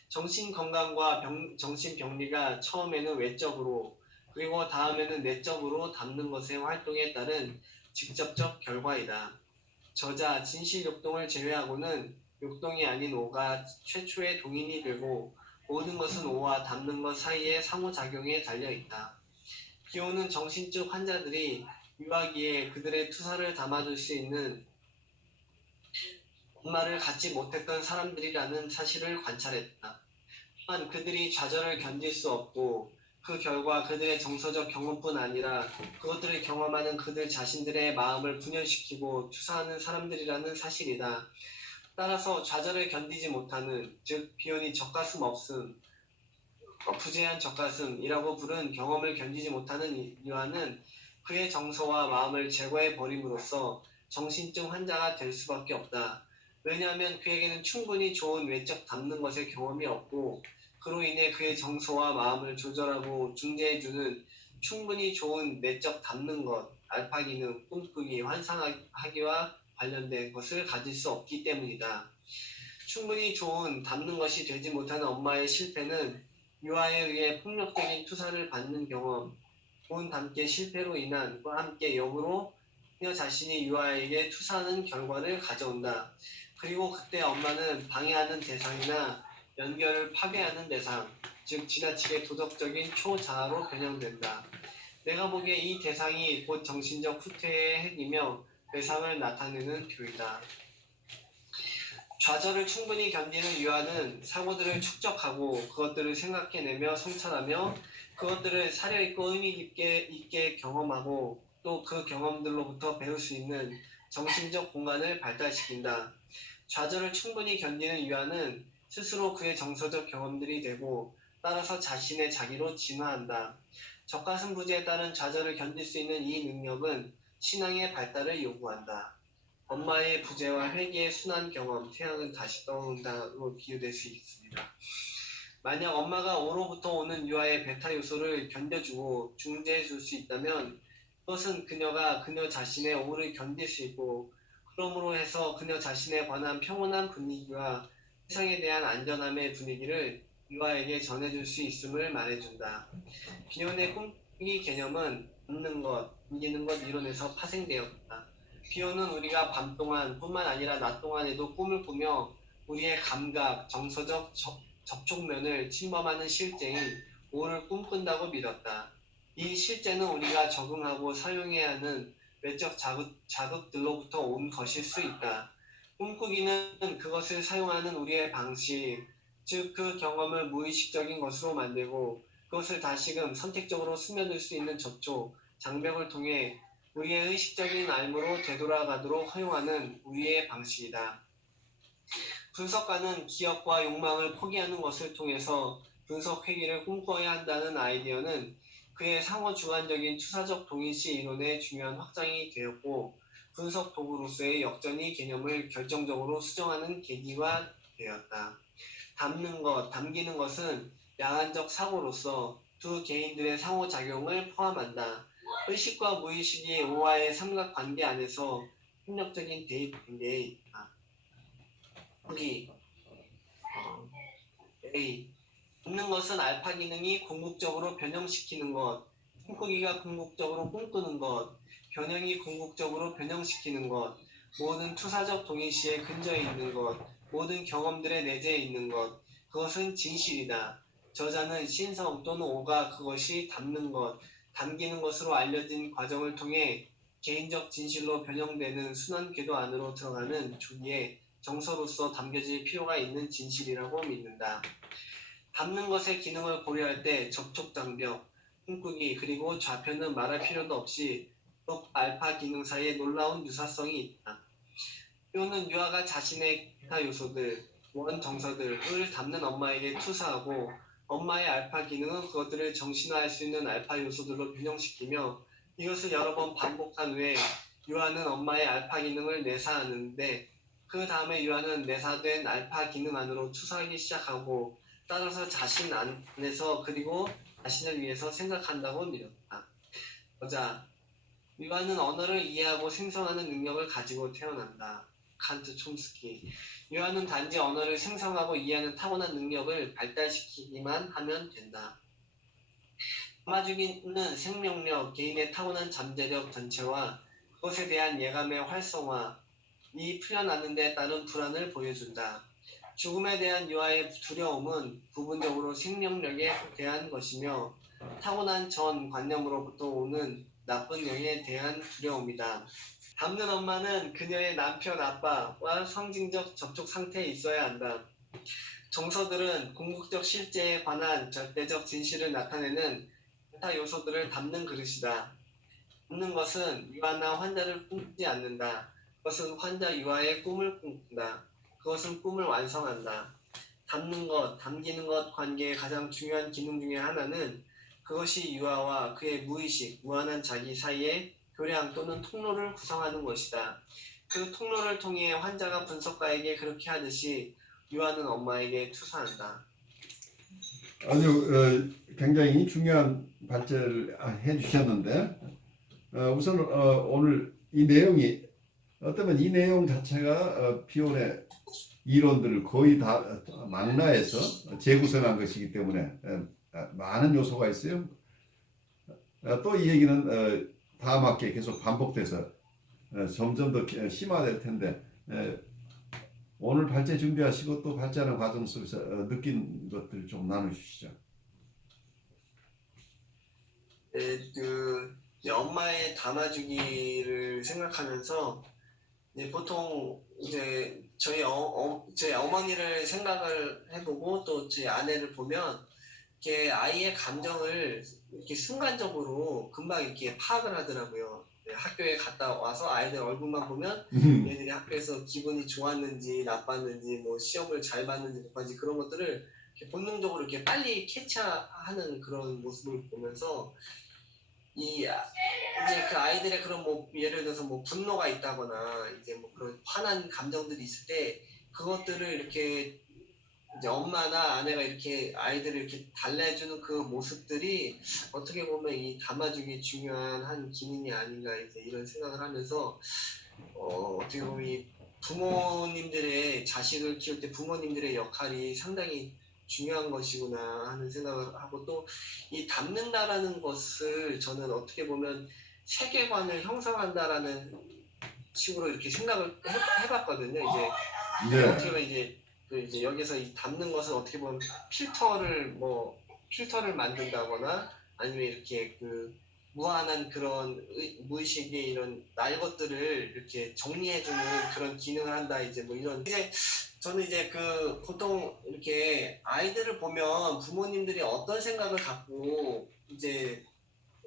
정신건강과 정신병리가 처음에는 외적으로 그리고 다음에는 내적으로 담는 것의 활동에 따른 직접적 결과이다. 저자 진실욕동을 제외하고는 욕동이 아닌 오가 최초의 동인이 되고 모든 것은 오와 담는 것 사이의 상호작용에 달려있다. 비오는 정신적 환자들이 유아기에 그들의 투사를 담아줄 수 있는 엄마를 갖지 못했던 사람들이라는 사실을 관찰했다. 또한 그들이 좌절을 견딜 수 없고 그 결과 그들의 정서적 경험뿐 아니라 그것들을 경험하는 그들 자신들의 마음을 분열시키고 투사하는 사람들이라는 사실이다. 따라서 좌절을 견디지 못하는, 즉 비혼이 젖가슴 없음, 부재한 젖가슴이라고 부른 경험을 견디지 못하는 유아는 그의 정서와 마음을 제거해 버림으로써 정신증 환자가 될 수밖에 없다. 왜냐하면 그에게는 충분히 좋은 외적 담는 것의 경험이 없고 그로 인해 그의 정서와 마음을 조절하고 중재해주는 충분히 좋은 내적 담는 것, 알파 기능, 꿈꾸기, 환상하기와 관련된 것을 가질 수 없기 때문이다. 충분히 좋은 담는 것이 되지 못하는 엄마의 실패는 유아에 의해 폭력적인 투사를 받는 경험, 본 담기의 실패로 인한 과 함께 역으로 그녀 자신이 유아에게 투사하는 결과를 가져온다. 그리고 그때 엄마는 방해하는 대상이나 연결을 파괴하는 대상, 즉 지나치게 도덕적인 초자아로 변형된다. 내가 보기에 이 대상이 곧 정신적 후퇴의 핵이며 대상을 나타내는 표이다. 좌절을 충분히 견디는 유아는 사고들을 축적하고 그것들을 생각해내며 성찰하며 그것들을 사려있고 의미 있게 경험하고 또 그 경험들로부터 배울 수 있는 정신적 공간을 발달시킨다. 좌절을 충분히 견디는 유아는 스스로 그의 정서적 경험들이 되고 따라서 자신의 자기로 진화한다. 젖가슴 부재에 따른 좌절을 견딜 수 있는 이 능력은 신앙의 발달을 요구한다. 엄마의 부재와 회개의 순환 경험, 태양은 다시 떠오른다로 비유될 수 있습니다. 만약 엄마가 오로부터 오는 유아의 베타 요소를 견뎌주고 중재해 줄 수 있다면 그것은 그녀가 그녀 자신의 오를 견딜 수 있고 그러므로 해서 그녀 자신에 관한 평온한 분위기와 세상에 대한 안전함의 분위기를 유아에게 전해줄 수 있음을 말해준다. 비혼의 꿈꾸기 개념은 담는 것, 이기는 것 이론에서 파생되었다. 비혼은 우리가 밤 동안 뿐만 아니라 낮 동안에도 꿈을 꾸며 우리의 감각, 정서적 접촉면을 침범하는 실제인 오를 꿈꾼다고 믿었다. 이 실제는 우리가 적응하고 사용해야 하는 외적 자극들로부터 온 것일 수 있다. 꿈꾸기는 그것을 사용하는 우리의 방식, 즉 그 경험을 무의식적인 것으로 만들고 그것을 다시금 선택적으로 스며들 수 있는 접촉, 장벽을 통해 우리의 의식적인 알무로 되돌아가도록 허용하는 우리의 방식이다. 분석가는 기억과 욕망을 포기하는 것을 통해서 분석 회귀를 꿈꿔야 한다는 아이디어는 그의 상호주관적인 추사적 동일시 이론의 중요한 확장이 되었고 분석 도구로서의 역전이 개념을 결정적으로 수정하는 계기가 되었다. 담는 것, 담기는 것은 양안적 사고로서 두 개인들의 상호작용을 포함한다. 의식과 무의식이 오와의 삼각관계 안에서 협력적인 대입 관계에 있다. 여기 A. 담는 것은 알파 기능이 궁극적으로 변형시키는 것, 꿈꾸기가 궁극적으로 꿈꾸는 것, 변형이 궁극적으로 변형시키는 것, 모든 투사적 동일시에 근저에 있는 것, 모든 경험들의 내재에 있는 것, 그것은 진실이다. 저자는 신성 또는 오가 그것이 담는 것, 담기는 것으로 알려진 과정을 통해 개인적 진실로 변형되는 순환 궤도 안으로 들어가는 조기에 정서로서 담겨질 필요가 있는 진실이라고 믿는다. 담는 것의 기능을 고려할 때 접촉 장벽, 꿈꾸기 그리고 좌표는 말할 필요도 없이 알파 기능 사이에 놀라운 유사성이 있다. 뼈는 유아가 자신의 기타 요소들, 원 정서들을 담는 엄마에게 투사하고 엄마의 알파 기능은 그것들을 정신화할 수 있는 알파 요소들로 변형시키며 이것을 여러 번 반복한 후에 유아는 엄마의 알파 기능을 내사하는데 그 다음에 유아는 내사된 알파 기능 안으로 투사하기 시작하고 따라서 자신 안에서 그리고 자신을 위해서 생각한다고 믿었다. 여자, 유아는 언어를 이해하고 생성하는 능력을 가지고 태어난다. 칸트 촘스키. 유아는 단지 언어를 생성하고 이해하는 타고난 능력을 발달시키기만 하면 된다. 담아주기는 생명력, 개인의 타고난 잠재력 전체와 그것에 대한 예감의 활성화, 이 풀려나는 데 따른 불안을 보여준다. 죽음에 대한 유아의 두려움은 부분적으로 생명력에 대한 것이며 타고난 전 관념으로부터 오는 나쁜 영에 대한 두려움이다. 담는 엄마는 그녀의 남편 아빠와 상징적 접촉 상태에 있어야 한다. 정서들은 궁극적 실제에 관한 절대적 진실을 나타내는 기타 요소들을 담는 그릇이다. 담는 것은 유아나 환자를 꿈꾸지 않는다. 그것은 환자 유아의 꿈을 꿈꾼다. 그것은 꿈을 완성한다. 담는 것, 담기는 것 관계의 가장 중요한 기능 중의 하나는 그것이 유아와 그의 무의식, 무한한 자기 사이의 교량 또는 통로를 구성하는 것이다. 그 통로를 통해 환자가 분석가에게 그렇게 하듯이 유아는 엄마에게 투사한다. 아주 굉장히 중요한 발제를 해주셨는데 우선 오늘 이 내용이 어쩌면 이 내용 자체가 비혼의 이론들을 거의 다 망라해서 재구성한 것이기 때문에 많은 요소가 있어요. 또 이 얘기는 다음 학기에 계속 반복돼서 점점 더 심화될 텐데 오늘 발제 준비하시고 또 발제하는 과정 속에서 느낀 것들 좀 나누시죠. 이제 엄마의 담아주기를 생각하면서 보통 이제 저희 제 어머니를 생각을 해보고 또 제 아내를 보면 이렇게 아이의 감정을 이렇게 순간적으로 금방 이렇게 파악을 하더라고요. 학교에 갔다 와서 아이들 얼굴만 보면 얘들이 학교에서 기분이 좋았는지 나빴는지 뭐 시험을 잘 봤는지 못 봤는지 그런 것들을 이렇게 본능적으로 이렇게 빨리 캐치하는 그런 모습을 보면서 이제 그 아이들의 그런 뭐 예를 들어서 뭐 분노가 있다거나 이제 뭐 그런 화난 감정들이 있을 때 그것들을 이렇게 이제 엄마나 아내가 이렇게 아이들을 이렇게 달래주는 그 모습들이 어떻게 보면 이 담아주기 중요한 한 기능이 아닌가 이제 이런 생각을 하면서 어떻게 보면 이 부모님들의 자식을 키울 때 부모님들의 역할이 상당히 중요한 것이구나 하는 생각을 하고 또 이 닮는다라는 것을 저는 어떻게 보면 세계관을 형성한다라는 식으로 이렇게 생각을 해봤거든요. 이제 어떻게 네. 보면 이제 이제 여기서 이 담는 것은 어떻게 보면 필터를 만든다거나 아니면 이렇게 무한한 그런 무의식의 이런 날 것들을 이렇게 정리해주는 그런 기능을 한다 이제 뭐 이런 이제 저는 이제 보통 이렇게 아이들을 보면 부모님들이 어떤 생각을 갖고 이제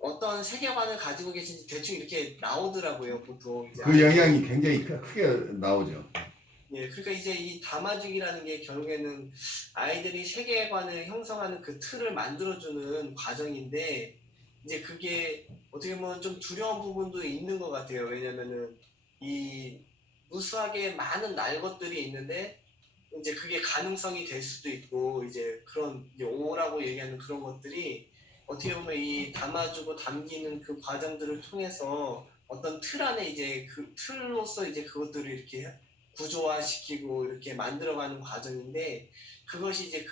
어떤 세계관을 가지고 계신지 대충 이렇게 나오더라고요 보통 이제 그 영향이 굉장히 크게 나오죠. 예, 그러니까 이제 이 담아주기라는 게 결국에는 아이들이 세계관을 형성하는 그 틀을 만들어주는 과정인데, 이제 그게 어떻게 보면 좀 두려운 부분도 있는 것 같아요. 왜냐면은 이 무수하게 많은 날 것들이 있는데, 이제 그게 가능성이 될 수도 있고, 이제 그런 이제 오라고 얘기하는 그런 것들이 어떻게 보면 이 담아주고 담기는 그 과정들을 통해서 어떤 틀 안에 이제 그 틀로서 이제 그것들을 이렇게 구조화시키고 이렇게 만들어가는 과정인데 그것이 이제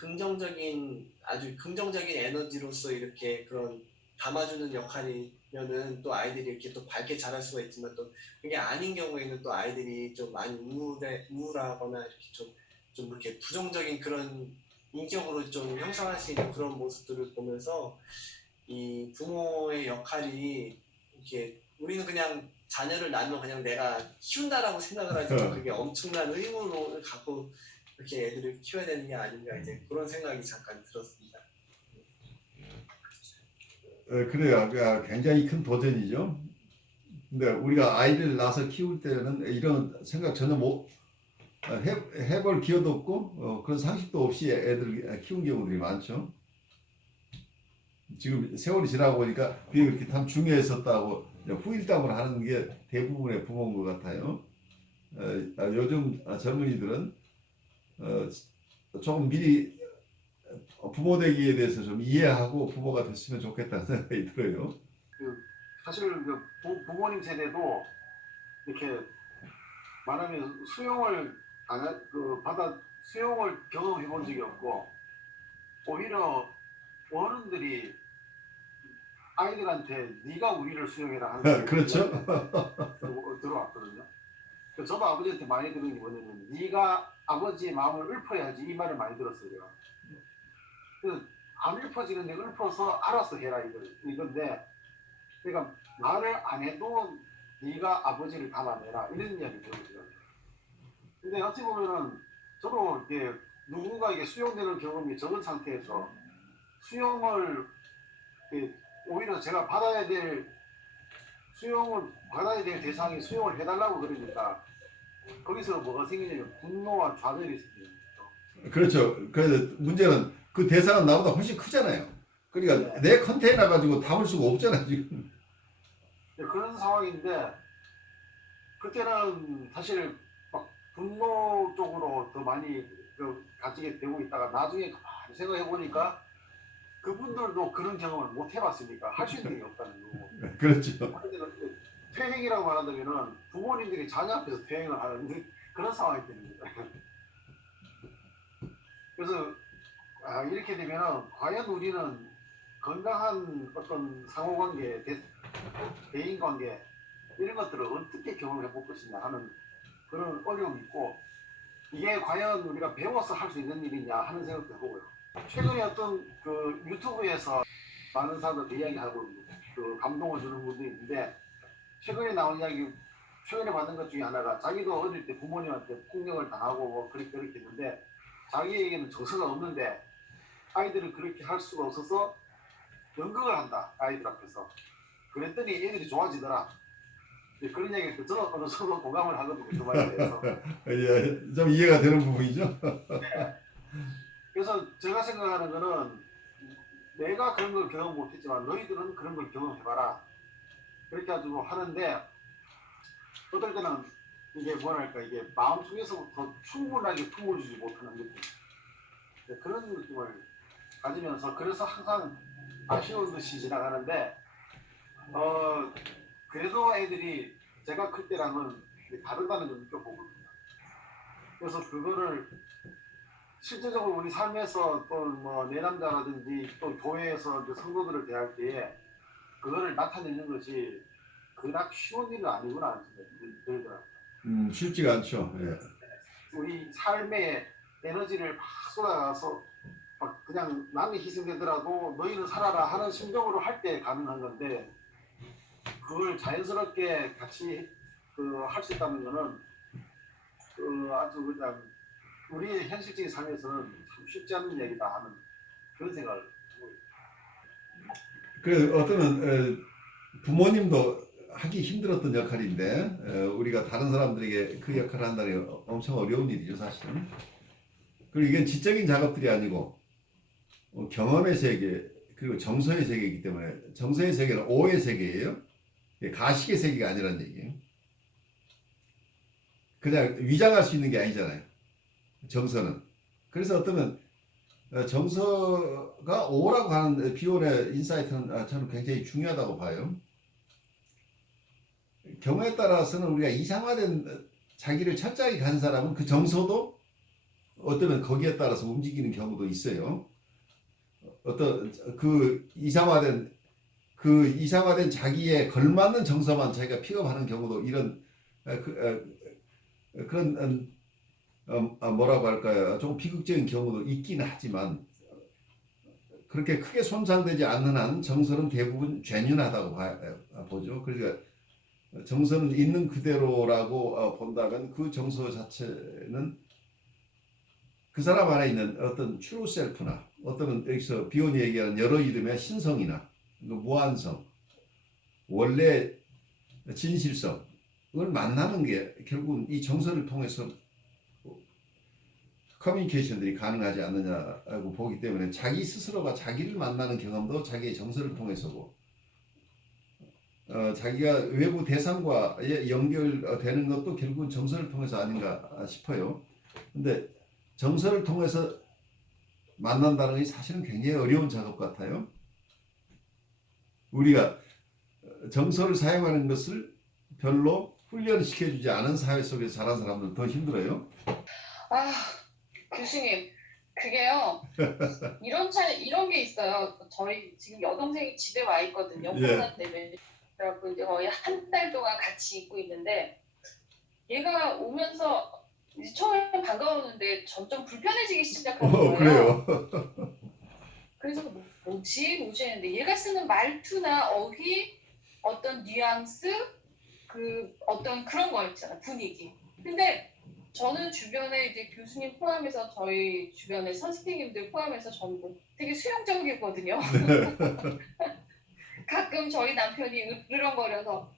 아주 긍정적인 에너지로서 이렇게 그런 담아주는 역할이면은 또 아이들이 이렇게 또 밝게 자랄 수가 있지만 또 그게 아닌 경우에는 또 아이들이 좀 많이 우울하거나 이렇게 좀 이렇게 부정적인 그런 인격으로 좀 형성할 수 있는 그런 모습들을 보면서 이 부모의 역할이 이렇게 우리는 그냥 자녀를 낳으면 그냥 내가 키운다라고 생각을 하지만 그게 엄청난 의무를 갖고 이렇게 애들을 키워야 되는 게 아닌가 이제 그런 생각이 잠깐 들었습니다. 그래요. 굉장히 큰 도전이죠. 근데 우리가 아이를 낳아서 키울 때는 이런 생각 전혀 해볼 기회도 없고 그런 상식도 없이 애들 키운 경우들이 많죠. 지금 세월이 지나고 보니까 그게 그렇게 참 중요했었다고 후일담을 하는 게 대부분의 부모인 것 같아요. 요즘 젊은이들은 조금 미리 부모 되기에 대해서 좀 이해하고 부모가 됐으면 좋겠다는 생각이 들어요. 사실 부모님 세대도 이렇게 말하면 수용을 경험해 본 적이 없고 오히려 어른들이 아이들한테 네가 우리를 수용해라 하는 그렇죠. 들어왔거든요. 저도 아버지한테 많이 들은 게 뭐냐면 네가 아버지의 마음을 읊어야지 이 말을 많이 들었어요. 제가. 그래서 안 읊어지는데 읊어서 알아서 해라 이건데 그러니까 말을 안 해도 네가 아버지를 담아내라 이런 이야기 들었어요. 근데 어찌 보면은 저도 이게 누군가에게 수용되는 경험이 적은 상태에서 수용을 오히려 제가 수용을 받아야 될 대상이 수용을 해달라고 그러니까 거기서 뭐가 생기냐면 분노와 좌절이 생기는 거죠. 그렇죠. 그래서 문제는 그 대상은 나보다 훨씬 크잖아요. 그러니까 네. 내 컨테이너 가지고 담을 수가 없잖아요, 지금. 그런 상황인데 그때는 사실 막 분노 쪽으로 더 많이 가지게 되고 있다가 나중에 가만히 생각해 보니까 그분들도 그런 경험을 못 해봤으니까 할 수 있는 게 없다는 거고. 그렇죠. 퇴행이라고 말한다면은 부모님들이 자녀 앞에서 퇴행을 하는 그런 상황이 되는 거죠. 그래서 이렇게 되면은 과연 우리는 건강한 어떤 상호관계, 대인관계 이런 것들을 어떻게 경험해 볼 것이냐 하는 그런 어려움이 있고 이게 과연 우리가 배워서 할 수 있는 일이냐 하는 생각도 해보고요. 최근에 어떤 유튜브에서 많은 사람들 이야기하고 감동을 주는 분들이 있는데 최근에 나온 이야기, 최근에 받은 것 중에 하나가 자기도 어릴 때 부모님한테 폭력을 당하고 뭐 그렇게 했는데 자기에게는 정서가 없는데 아이들을 그렇게 할 수가 없어서 연극을 한다 아이들 앞에서. 그랬더니 애들이 좋아지더라. 그런 이야기를 저는 어느 정도 공감을 하거든요. 그 말에 대해서. 예, 좀 이해가 되는 부분이죠. 네. 그래서 제가 생각하는 거는 내가 그런 걸 경험 못했지만 너희들은 그런 걸 경험해봐라. 그렇게 가지고 하는데 어떨 때는 이게 뭐랄까 이게 마음속에서부터 충분하게 품어주지 못하는 느낌. 그런 느낌을 가지면서 그래서 항상 아쉬운 듯이 지나가는데 그래도 애들이 제가 클 때랑은 다르다는 걸 느껴보거든요. 그래서 그거를 실제적으로 우리 삶에서 또 뭐 내남자라든지 또 교회에서 이제 성도들을 대할 때에 그거를 나타내는 것이 그닥 쉬운 일은 아니구나 하는 생각이 들더라고요. 쉽지가 않죠. 예. 우리 삶의 에너지를 막 쏟아가서 막 그냥 남이 희생되더라도 너희는 살아라 하는 심정으로 할 때 가능한 건데 그걸 자연스럽게 같이 할 수 있다는 거는 아주 그냥 우리의 현실적인 삶에서는 참 쉽지 않은 얘기다 하는 그런 생각을 하고 있습니다. 그래서 어쩌면 부모님도 하기 힘들었던 역할인데 우리가 다른 사람들에게 그 역할을 한다는 게 엄청 어려운 일이죠, 사실은. 그리고 이건 지적인 작업들이 아니고 경험의 세계 그리고 정서의 세계이기 때문에 정서의 세계는 오의 세계예요. 가식의 세계가 아니라는 얘기예요. 그냥 위장할 수 있는 게 아니잖아요. 정서는. 그래서 어쩌면 정서가 오라고 하는 비혼의 인사이트는 저는 굉장히 중요하다고 봐요. 경우에 따라서는 우리가 이상화된 자기를 철저하게 가진 사람은 그 정서도 어쩌면 거기에 따라서 움직이는 경우도 있어요. 어떤 그 이상화된 자기에 걸맞는 정서만 자기가 픽업하는 경우도 이런 그런 뭐라고 할까요? 조금 비극적인 경우도 있긴 하지만 그렇게 크게 손상되지 않는 한 정서는 대부분 죄윤하다고 보죠. 그러니까 정서는 있는 그대로라고 본다면 그 정서 자체는 그 사람 안에 있는 어떤 트루 셀프나 어떤 여기서 비온이 얘기하는 여러 이름의 신성이나 무한성, 원래 진실성을 만나는 게 결국은 이 정서를 통해서 커뮤니케이션들이 가능하지 않느냐고 보기 때문에 자기 스스로가 자기를 만나는 경험도 자기의 정서를 통해서고 자기가 외부 대상과 연결되는 것도 결국은 정서를 통해서 아닌가 싶어요. 근데 정서를 통해서 만난다는 게 사실은 굉장히 어려운 작업 같아요. 우리가 정서를 사용하는 것을 별로 훈련시켜주지 않은 사회 속에서 자란 사람들은 더 힘들어요. 아, 교수님, 그게요. 이런 게 있어요. 저희 지금 여동생이 집에 와 있거든요. 예. 코로나 때문에. 그래갖고 이제 거의 한 달 동안 같이 있고 있는데 얘가 오면서 이제 처음에 반가웠는데 점점 불편해지기 시작하는 거예요. 그래요. 그래서 뭐지 했는데 얘가 쓰는 말투나 어휘, 어떤 뉘앙스, 그 어떤 그런 거 있잖아, 분위기. 근데 저는 주변에 이제 교수님 포함해서 저희 주변의 선생님들 포함해서 전부 되게 수용적이거든요. 가끔 저희 남편이 으르렁거려서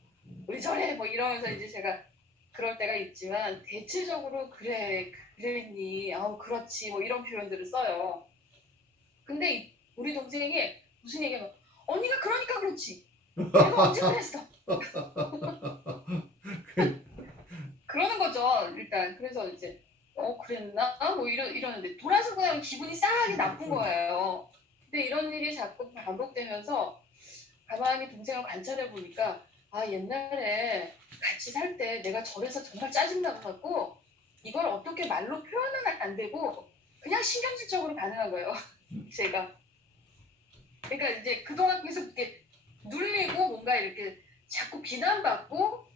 왜 저래 뭐 이러면서 이제 제가 그럴 때가 있지만 대체적으로 그래 그랬니 그렇지 뭐 이런 표현들을 써요. 근데 우리 동생이 무슨 얘기하면 언니가 그러니까 그렇지 내가 언제 그랬어 그러는 거죠 일단. 그래서 이제 그랬나 뭐 이러는데 돌아서 그냥 기분이 싸하게 나쁜 거예요. 근데 이런 일이 자꾸 반복되면서 가만히 동생을 관찰해 보니까 옛날에 같이 살 때 내가 저래서 정말 짜증나갖고 이걸 어떻게 말로 표현은 안 되고 그냥 신경질적으로 반응한 거예요. 제가. 그러니까 이제 그동안 계속 이렇게 눌리고 뭔가 이렇게 자꾸 비난받고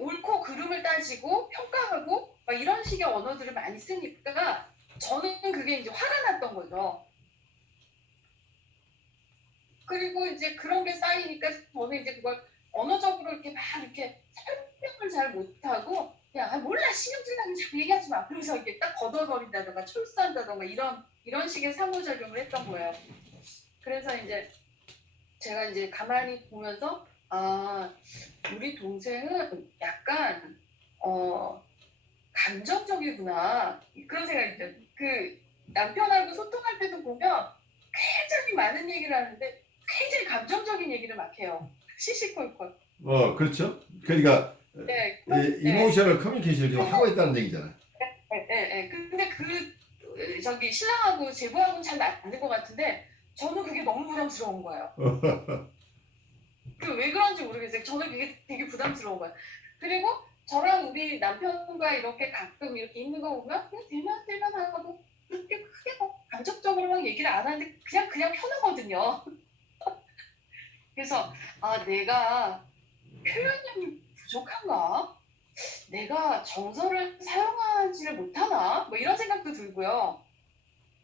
옳고 그름을 따지고 평가하고 막 이런 식의 언어들을 많이 쓰니까 저는 그게 이제 화가 났던 거죠. 그리고 이제 그런 게 쌓이니까 저는 이제 그걸 언어적으로 이렇게 막 이렇게 설명을 잘 못하고 그냥 몰라 신경질 나게 자꾸 얘기하지 마. 그러면서 이렇게 딱 걷어버린다던가 철수한다던가 이런 식의 상호작용을 했던 거예요. 그래서 이제 제가 이제 가만히 보면서 우리 동생은 약간 감정적이구나 그런 생각이 들어요. 그 남편하고 소통할 때도 보면 굉장히 많은 얘기를 하는데 굉장히 감정적인 얘기를 막 해요. 시시콜콜. 그렇죠. 그러니까 네. 이모셔널 커뮤니케이션을 지금 하고 있다는 얘기잖아요. 네. 근데 저기 신랑하고 제부하고는 잘 맞는 것 같은데 저는 그게 너무 부담스러운 거예요. 왜 그런지 모르겠어요. 저는 그게 되게 부담스러운 거예요. 그리고 저랑 우리 남편과 이렇게 가끔 이렇게 있는 거 보면 그냥 대면 하고 그렇게 크게 뭐 감정적으로 막 얘기를 안 하는데 그냥 편하거든요. 그래서 아 내가 표현력이 부족한가? 내가 정서를 사용하지를 못하나? 뭐 이런 생각도 들고요.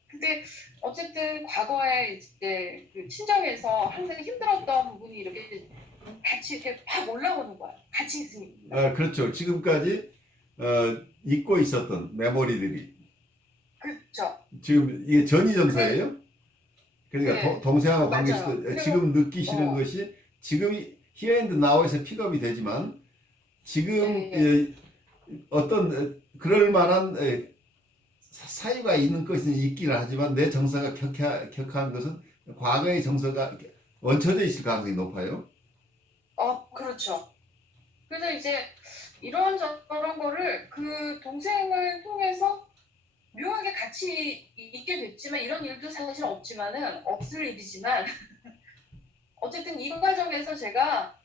근데 어쨌든 과거에 이제 그 친정에서 항상 힘들었던 부분이 이렇게 같이 이렇게 팍 올라오는 거야. 같이 있으니까. 아, 그렇죠. 지금까지 잊고 있었던 메모리들이 그렇죠. 지금 이게 전이정서예요. 그러니까 네. 동생하고 관계 맞아요. 있을 때 그리고 지금 느끼시는 어. 것이 지금 here and now에서 픽업이 되지만 지금 네. 어떤 그럴 만한 사유가 있는 것은 있기는 하지만 내 정서가 격한 것은 과거의 정서가 얹혀져 있을 가능성이 높아요. 그렇죠. 그래서 이제 이런 저런 거를 그 동생을 통해서 묘하게 같이 있게 됐지만 이런 일도 사실 없을 일이지만 어쨌든 이 과정에서 제가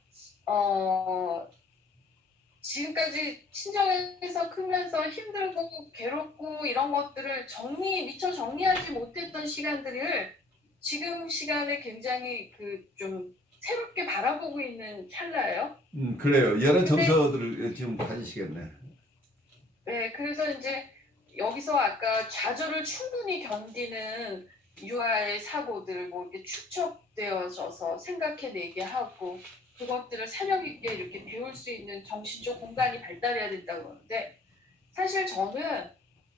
지금까지 친정에서 크면서 힘들고 괴롭고 이런 것들을 미처 정리하지 못했던 시간들을 지금 시간에 굉장히 그 좀 새롭게 바라보고 있는 찰나예요. 그래요. 여러 근데 정서들을 지금 가지시겠네. 네, 그래서 이제 여기서 아까 좌절을 충분히 견디는 유아의 사고들 뭐 이렇게 축적되어져서 생각해내게 하고 그것들을 사력 있게 이렇게 배울 수 있는 정신적 공간이 발달해야 된다고 그러는데 사실 저는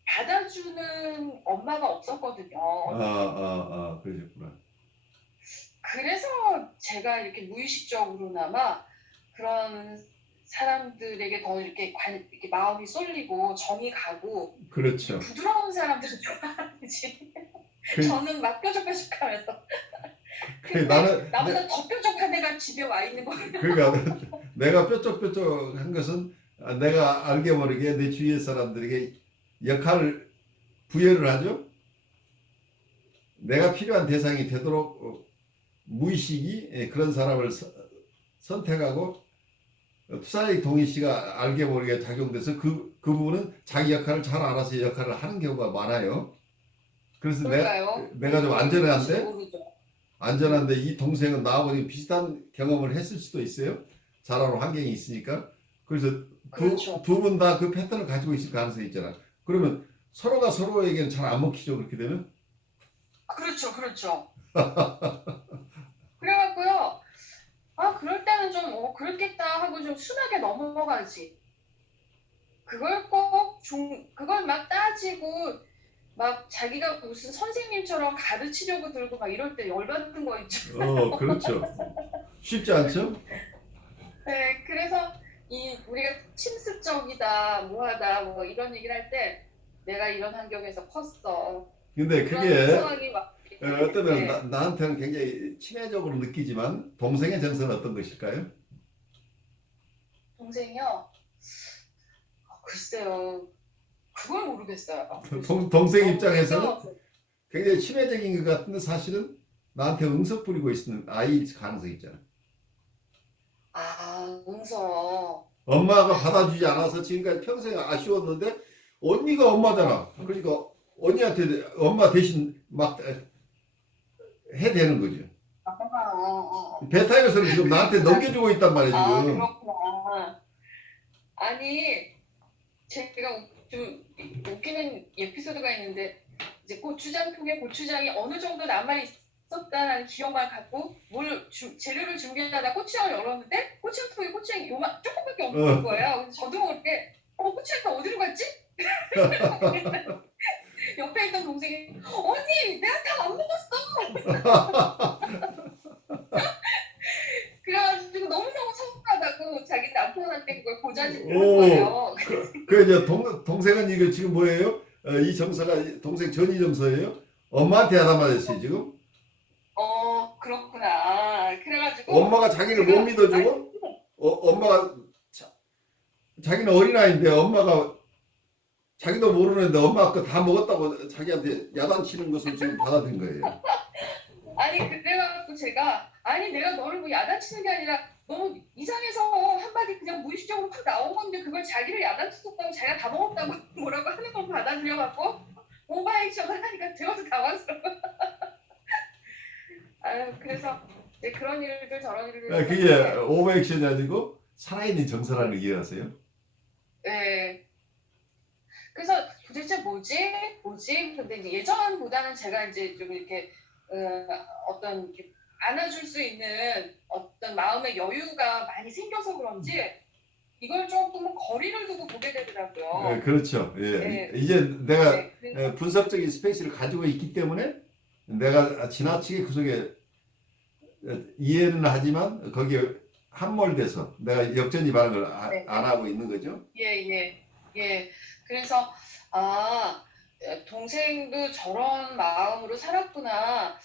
받아주는 엄마가 없었거든요. 그러셨구나. 그래서 제가 이렇게 무의식적으로나마 그런 사람들에게 더 이렇게 이렇게 마음이 쏠리고 정이 가고 그렇죠. 부드러운 사람들을 좋아하는지 그, 저는 막 뾰족뾰족하면서 근데 나는 나보다 더 뾰족한 애가 집에 와 있는 거예요. 그러니까 내가 뾰족뾰족한 것은 내가 알게 모르게 내 주위의 사람들에게 역할을 부여를 하죠. 내가 필요한 대상이 되도록 무의식이 그런 사람을 선택하고 투사의 동의 씨가 알게 모르게 작용돼서 그 부분은 자기 역할을 잘 알아서 역할을 하는 경우가 많아요. 그래서 그럴까요? 내가 좀 모르죠. 안전한데 이 동생은 나하고 비슷한 경험을 했을 수도 있어요. 자라는 환경이 있으니까. 그래서 그렇죠. 두 분 다 그 패턴을 가지고 있을 가능성이 있잖아. 그러면 서로가 서로에게는 잘 안 먹히죠. 그렇게 되면. 그렇죠. 그래갖고요. 그럴 때는 좀 그렇겠다 하고 좀 순하게 넘어가지. 그걸 막 따지고 막 자기가 무슨 선생님처럼 가르치려고 들고 막 이럴 때 열받는 거 있죠. 그렇죠. 쉽지 않죠? 네, 그래서 우리가 침습적이다, 뭐하다, 뭐 이런 얘기를 할 때 내가 이런 환경에서 컸어. 근데 그런 그게 상황이 막 어쩌면 네. 나한테는 굉장히 치매적으로 느끼지만 동생의 정서는 어떤 것일까요? 동생이요? 글쎄요. 그걸 모르겠어요. 동생 너무 입장에서는 가까워서. 굉장히 치매적인 것 같은데 사실은 나한테 응석 부리고 있는 아이일 가능성이 있잖아. 응서. 엄마가 받아주지 않아서 지금까지 평생 아쉬웠는데 언니가 엄마잖아. 그러니까 언니한테 엄마 대신 막 해대는 거죠. 베타 요소를 지금 나한테 넘겨주고 있단 말이야 지금. 그렇구나. 아니, 제가 좀 웃기는 에피소드가 있는데 이제 고추장통에 고추장이 어느 정도 남아 있었다는 기억만 갖고 재료를 준비하다 고추장을 열었는데 고추장통에 고추장이 조금밖에 없는 거예요. 그래서 저도 모르게 고추장이 어디로 갔지? 옆에 있던 동생이 언니 내가 다 안 먹었어. 그래가지고 너무너무 서운하다고 자기 남편한테 그걸 고자질을 한 거예요. 그 이제 동생은 이거 지금 뭐예요? 이 정서가 동생 전이 정서예요? 엄마한테 하단 말했어요 지금? 그렇구나. 그래가지고 엄마가 자기를 못 믿어주고 엄마가 자기는 어린아이인데 엄마가 자기도 모르는데 엄마 거 다 먹었다고 자기한테 야단치는 것을 지금 받아들인 거예요. 아니 그래가지고 제가 내가 너를 뭐 야단치는 게 아니라 너무 이상해서 한마디 그냥 무의식적으로 확 나온 건데 그걸 자기를 야단쳤다고 자기가 다 먹었다고 뭐라고 하는 걸 받아들여갖고 오버액션을 하니까 되어서 당황스러워. 아유, 그래서 이제 그런 일들 저런 일들. 그게 오버액션이 아니고 살아있는 정서라는 걸 이해하세요? 네. 그래서 도대체 뭐지? 근데 이제 예전보다는 제가 이제 좀 이렇게 어떤 이렇게 안아줄 수 있는 어떤 마음의 여유가 많이 생겨서 그런지 이걸 조금 거리를 두고 보게 되더라고요. 그렇죠. 예. 네. 이제 내가 네, 그래서 분석적인 스페이스를 가지고 있기 때문에 내가 지나치게 그 속에 이해는 하지만 거기에 함몰돼서 내가 역전이 반응을 네. 안 하고 있는 거죠. 예. 그래서 동생도 저런 마음으로 살았구나,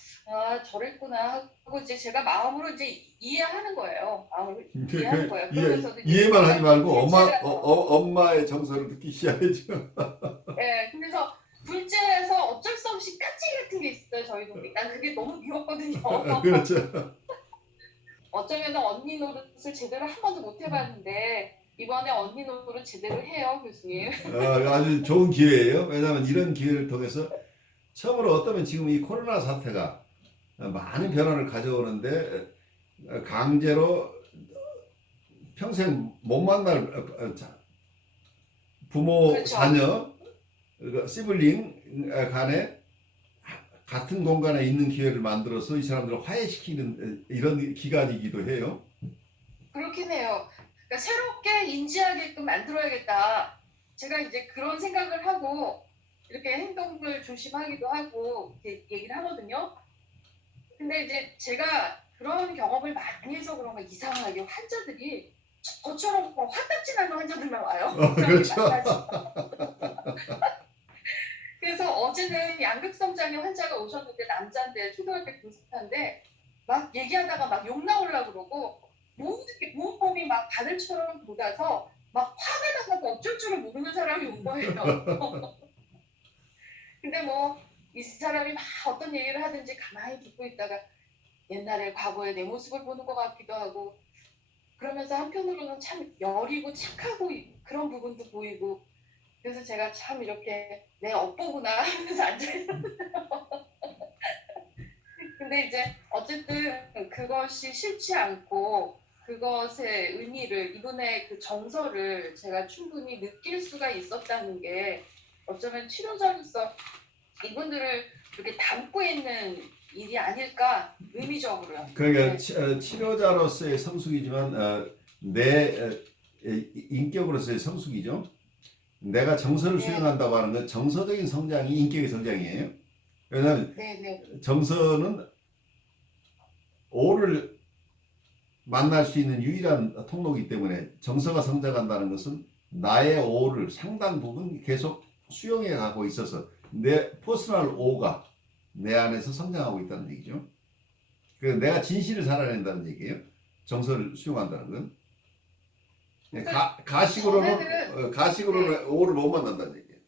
저랬구나 하고 이제 제가 마음으로 이제 이해하는 거예요. 마음으로 이해하는 거예요. 그러면서도 이제 이해만 하지 말고 둘째라서- 엄마의 정서를 듣기 시작하죠. 예, 그래서 둘째라서 어쩔 수 없이 까치 같은 게 있어요, 저희 동생. 난 그게 너무 미웠거든요. 그렇죠. 어쩌면 언니 노릇을 제대로 한 번도 못 해봤는데 이번에 언니 노릇 제대로 해요, 교수님. 아주 좋은 기회예요. 왜냐하면 이런 기회를 통해서 처음으로 어쩌면 지금 이 코로나 사태가 많은 변화를 가져오는데 강제로 평생 못 만날 부모, 그렇죠. 자녀, 시블링 간에 같은 공간에 있는 기회를 만들어서 이 사람들을 화해시키는 이런 기간이기도 해요. 그렇긴 해요. 그러니까 새롭게 인지하게끔 만들어야겠다. 제가 이제 그런 생각을 하고 이렇게 행동을 조심하기도 하고 이렇게 얘기를 하거든요. 근데 이제 제가 그런 경험을 많이 해서 그런가 이상하게 환자들이 저처럼 뭐 화딱지 나는 환자들만 와요. 그렇죠. 그래서 어제는 양극성장애 환자가 오셨는데 남자인데 초등학교 교사인데 막 얘기하다가 막 욕 나오려고 그러고 모든 몸이 막 바늘처럼 돋아서 막 화가 나고 어쩔 줄을 모르는 사람이 온 거예요. 근데 뭐 이 사람이 막 어떤 얘기를 하든지 가만히 듣고 있다가 옛날에 과거의 내 모습을 보는 것 같기도 하고 그러면서 한편으로는 참 여리고 착하고 그런 부분도 보이고 그래서 제가 참 이렇게 내 업보구나 하면서 앉아있어요. 근데 이제 어쨌든 그것이 싫지 않고 그것의 의미를 이분의 그 정서를 제가 충분히 느낄 수가 있었다는 게 어쩌면 치료자로서 이분들을 이렇게 담고 있는 일이 아닐까 의미적으로요. 그러니까 네. 치료자로서의 성숙이지만 내 인격으로서의 성숙이죠. 내가 정서를 네. 수용한다고 하는 건 정서적인 성장이 인격의 성장이에요. 왜냐하면 네. 정서는 오를 만날 수 있는 유일한 통로이기 때문에 정서가 성장한다는 것은 나의 오를 상당 부분 계속 수용해 가고 있어서 내 퍼스널 오가 내 안에서 성장하고 있다는 얘기죠. 그래서 내가 진실을 살아낸다는 얘기예요. 정서를 수용한다는 건. 가식으로는 오를 못 만난다는 얘기예요.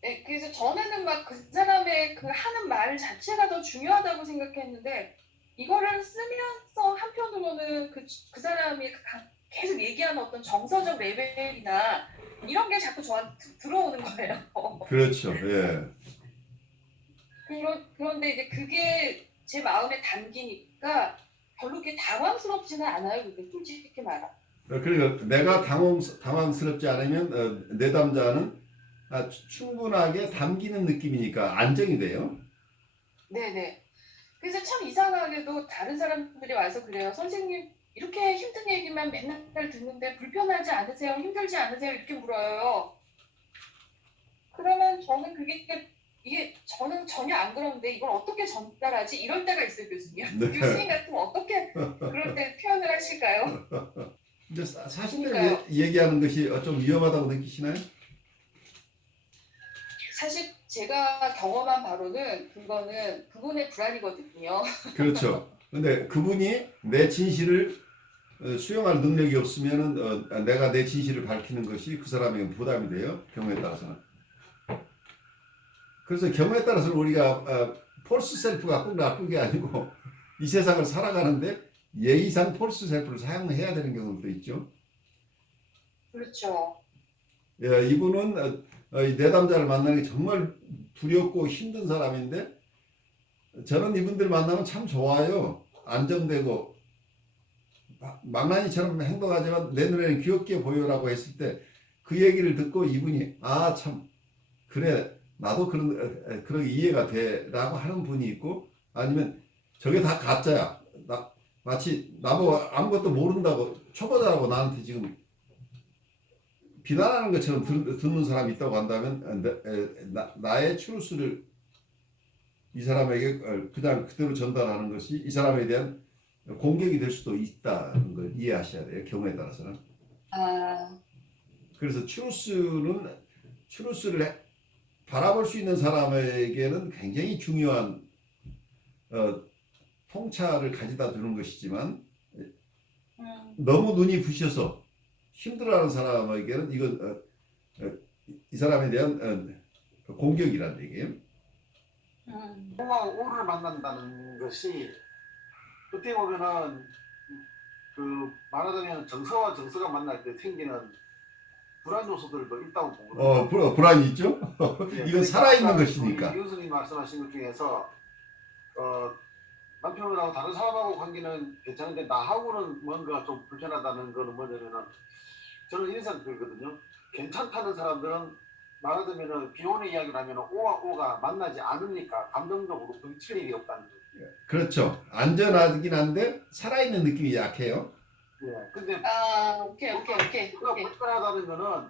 네, 그래서 전에는 막 그 사람의 그 하는 말 자체가 더 중요하다고 생각했는데 이거를 쓰면서 한편으로는 그 사람이 계속 얘기하는 어떤 정서적 레벨이나 이런 게 자꾸 저한테 들어오는 거예요. 그렇죠. 예. 그런데 이제 그게 제 마음에 담기니까 별로 그렇게 당황스럽지는 않아요. 그게 솔직히 말하. 그러니까 내가 당황스럽지 않으면 내담자는 충분하게 담기는 느낌이니까 안정이 돼요. 네네. 그래서 참 이상하게도 다른 사람들이 와서 그래요. 선생님 이렇게 힘든 얘기만 맨날 듣는데 불편하지 않으세요? 힘들지 않으세요? 이렇게 물어요. 그러면 저는 이게 저는 전혀 안 그러는데 이걸 어떻게 전달하지? 이럴 때가 있어요, 교수님. 네. 교수님 같으면 어떻게 그럴 때 표현을 하실까요? 근데 사실대로 그러니까요. 얘기하는 것이 좀 위험하다고 느끼시나요? 사실 제가 경험한 바로는 그거는 그분의 불안이거든요. 그렇죠. 근데 그분이 내 진실을 수용할 능력이 없으면은 내가 내 진실을 밝히는 것이 그 사람에게 부담이 돼요. 경우에 따라서는. 그래서 경우에 따라서는 우리가 폴스 셀프가 꼭 나쁜 게 아니고 이 세상을 살아가는데 예의상 폴스 셀프를 사용해야 되는 경우도 있죠. 그렇죠. 예, 이분은 이 내담자를 만나는 게 정말 두렵고 힘든 사람인데 저는 이분들 만나면 참 좋아요. 안정되고 망나니처럼 행동하지만 내 눈에는 귀엽게 보여라고 했을 때 그 얘기를 듣고 이분이 아 참 그래 나도 그런 이해가 돼라고 하는 분이 있고 아니면 저게 다 가짜야. 마치 나보고 아무것도 모른다고 초보자라고 나한테 지금 비난하는 것처럼 듣는 사람이 있다고 한다면 나의 추루스를 이 사람에게 그냥 그대로 전달하는 것이 이 사람에 대한 공격이 될 수도 있다는 걸 이해하셔야 돼요. 경우에 따라서는. 아, 그래서 추루스를 바라볼 수 있는 사람에게는 굉장히 중요한 통찰을 가져다 주는 것이지만 너무 눈이 부셔서 힘들어하는 사람에게는 이건 이 사람에 대한 공격이란 얘기예요. 오와 오를 만난다는 것이 어떻게 보면은 그 말하자면 정서와 정서가 만날 때 생기는 불안 요소들도 있다고 보거든요. 불안이 있죠? 예, 이건 살아있는 아까 것이니까. 우리 교수님 말씀하신 것 중에서 남편하고 다른 사람하고 관계는 괜찮은데 나하고는 뭔가 좀 불편하다는 거는 뭐냐면은 저는 이런 생각 들거든요. 괜찮다는 사람들은 말하자면은 비혼의 이야기를 하면 오와 오가 만나지 않으니까 감정적으로 부딪힐 일이 없다는 거예요. 그렇죠. 안전하긴 한데 살아있는 느낌이 약해요. 예. 근데 오케이. 그가 불편하다는 거는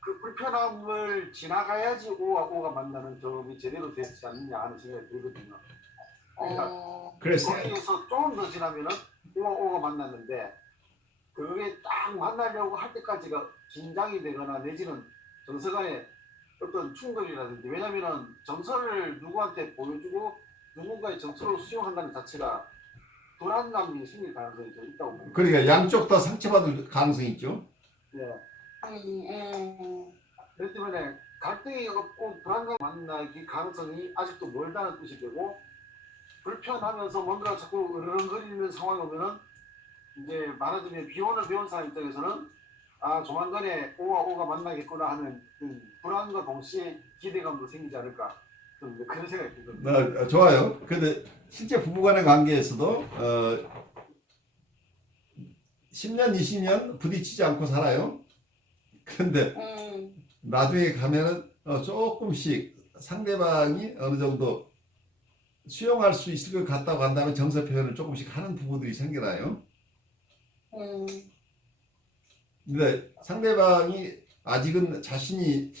그 불편함을 지나가야지 오와 오가 만나는 경험이 제대로 되지 않느냐 하는 생각이 들거든요. 그러니까 그래서 거기에서 조금 더 지나면은 오와 오가 만났는데 그게 딱 만나려고 할 때까지가 긴장이 되거나 내지는 정서 간의 어떤 충돌이라든지 왜냐면은 정서를 누구한테 보여주고 누군가의 정서를 수용한다는 자체가 불안감이 생길 가능성이 더 있다고 봅니다. 그러니까 양쪽 다 상처받을 가능성이 있죠. 예. 그렇기 때문에 갈등이 없고 불안감 만나기 가능성이 아직도 멀다는 뜻이 되고 불편하면서 뭔가 자꾸 으르렁거리는 상황이 오면은 이제 말하자면 비혼을 배운 사람 입장에서는 아 조만간에 오와 오가 만나겠구나 하는 그 불안과 동시에 기대감도 생기지 않을까 그런 생각이 들거든요. 좋아요. 근데 실제 부부간의 관계에서도 10년, 20년 부딪히지 않고 살아요. 그런데 나중에 가면은 조금씩 상대방이 어느 정도 수용할 수 있을 것 같다고 한다면 정서 표현을 조금씩 하는 부부들이 생겨나요. 근데 상대방이 아직은 자신이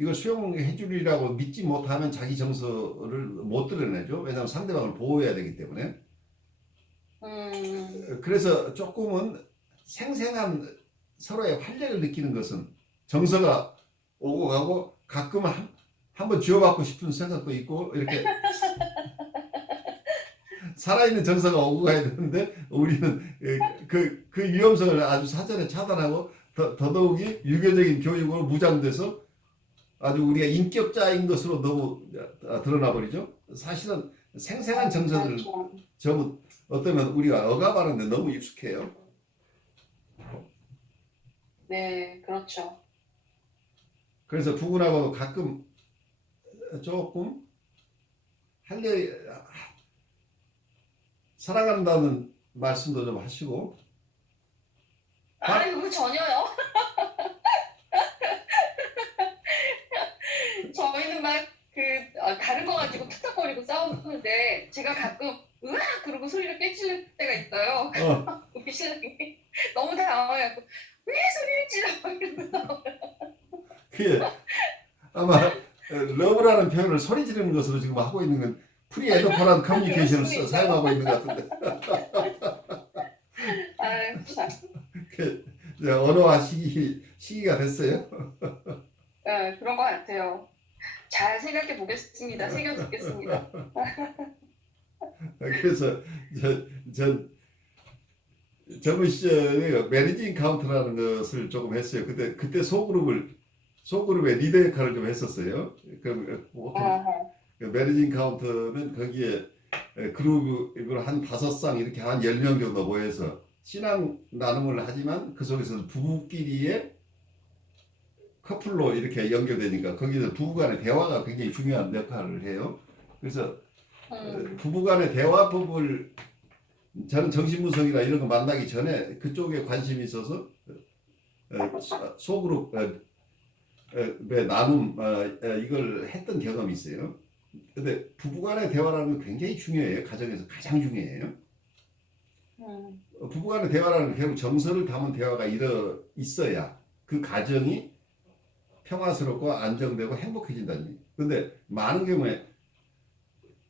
이걸 수용해 주리라고 믿지 못하면 자기 정서를 못 드러내죠. 왜냐하면 상대방을 보호해야 되기 때문에. 그래서 조금은 생생한 서로의 활력을 느끼는 것은 정서가 오고 가고 가끔 한번 쥐어받고 싶은 생각도 있고 이렇게 살아있는 정서가 오고 가야 되는데 우리는 그 위험성을 아주 사전에 차단하고 더더욱이 유교적인 교육으로 무장돼서 아주 우리가 인격자인 것으로 너무 드러나 버리죠. 사실은 생생한 정서들을 전부 어쩌면 우리가 억압하는데 너무 익숙해요. 네, 그렇죠. 그래서 부군하고도 가끔 조금 사랑한다는 말씀도 좀 하시고. 아이고 전혀요. 저희는 막 다른 거 가지고 툭툭거리고 싸우는데 제가 가끔 으악 그러고 소리를 뺏을 때가 있어요. 우리 신랑이 너무 당황해갖고 왜 소리를 질러 이러면서. 그게 아마 러브라는 표현을 소리 지르는 것으로 지금 하고 있는 건 프리 에더퍼런 커뮤니케이션을 사용하고 있는 것 같은데. 아유 참. 언어화 시기가 됐어요. 네, 그런 것 같아요. 잘 생각해 보겠습니다. 새겨 듣겠습니다. 그래서 전 젊은 시절에 매니징 카운트라는 것을 조금 했어요. 그때 소그룹의 리더 역할을 좀 했었어요. 그럼 보통 매니징 카운트는 거기에 그룹을 한 5쌍 이렇게 한 10명 정도 모여서 신앙 나눔을 하지만 그 속에서 부부끼리의 커플로 이렇게 연결되니까 거기서 부부간의 대화가 굉장히 중요한 역할을 해요. 그래서 부부간의 대화법을 저는 정신분석이나 이런 거 만나기 전에 그쪽에 관심이 있어서 소그룹의 나눔 이걸 했던 경험이 있어요. 근데 부부간의 대화라는 건 굉장히 중요해요. 가정에서 가장 중요해요. 부부간의 대화라는 건 결국 정서를 담은 대화가 있어야 그 가정이 평화스럽고 안정되고 행복해진다는 얘기예요. 근데 많은 경우에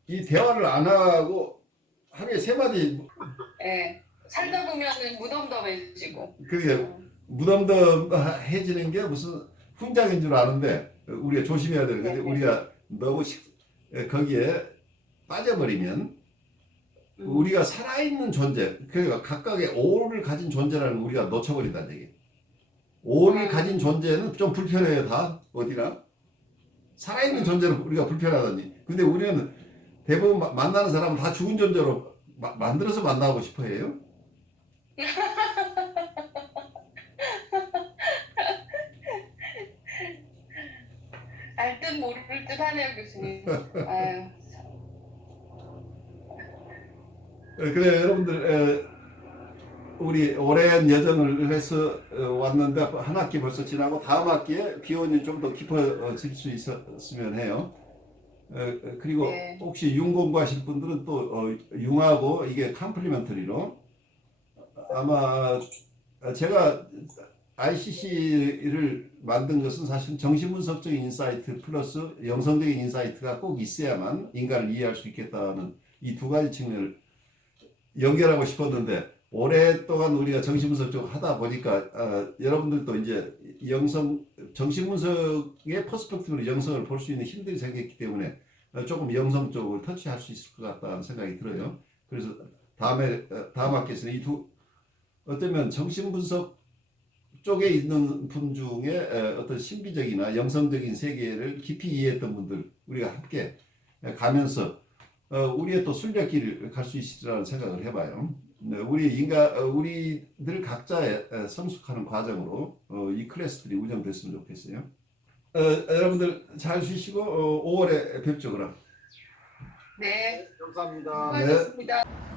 이 대화를 안 하고 하루에 3마디 네. 살다 보면은 무덤덤해지고. 그게 무덤덤해지는 게 무슨 훈장인 줄 아는데 우리가 조심해야 되는 거지. 우리가 너무 거기에 빠져버리면 우리가 살아있는 존재, 그러니까 각각의 오를 가진 존재라는 걸 우리가 놓쳐버린다는 얘기예요. 오를 가진 존재는 좀 불편해요. 다 어디나 살아있는 존재는 우리가 불편하다니. 근데 우리는 대부분 만나는 사람은 다 죽은 존재로 만들어서 만나고 싶어 해요. 알 듯 모를 듯 하네요, 교수님. 아유. 그래 여러분들 우리 오랜 여정을 해서 왔는데 한 학기 벌써 지나고 다음 학기에 비원이 좀 더 깊어질 수 있었으면 해요. 그리고 네. 혹시 융 공부하실 분들은 또 융하고 이게 컴플리먼터리로 아마 제가 ICC를 만든 것은 사실 정신분석적인 인사이트 플러스 영성적인 인사이트가 꼭 있어야만 인간을 이해할 수 있겠다는 이 2가지 측면을 연결하고 싶었는데 오랫동안 우리가 정신분석적으로 하다 보니까 여러분들도 이제 정신분석의 퍼스펙티브로 영성을 볼 수 있는 힘들이 생겼기 때문에 조금 영성 쪽을 터치할 수 있을 것 같다는 생각이 들어요. 그래서 다음 학기에서는 어쩌면 정신분석 쪽에 있는 분 중에 어떤 신비적이나 영성적인 세계를 깊이 이해했던 분들 우리가 함께 가면서 우리의 또 순례길을 갈 수 있으리라는 생각을 해봐요. 우리들 각자의 성숙하는 과정으로 이 클래스들이 운영됐으면 좋겠어요. 여러분들 잘 쉬시고 5월에 뵙죠 그럼. 네. 감사합니다. 네. 수고하셨습니다.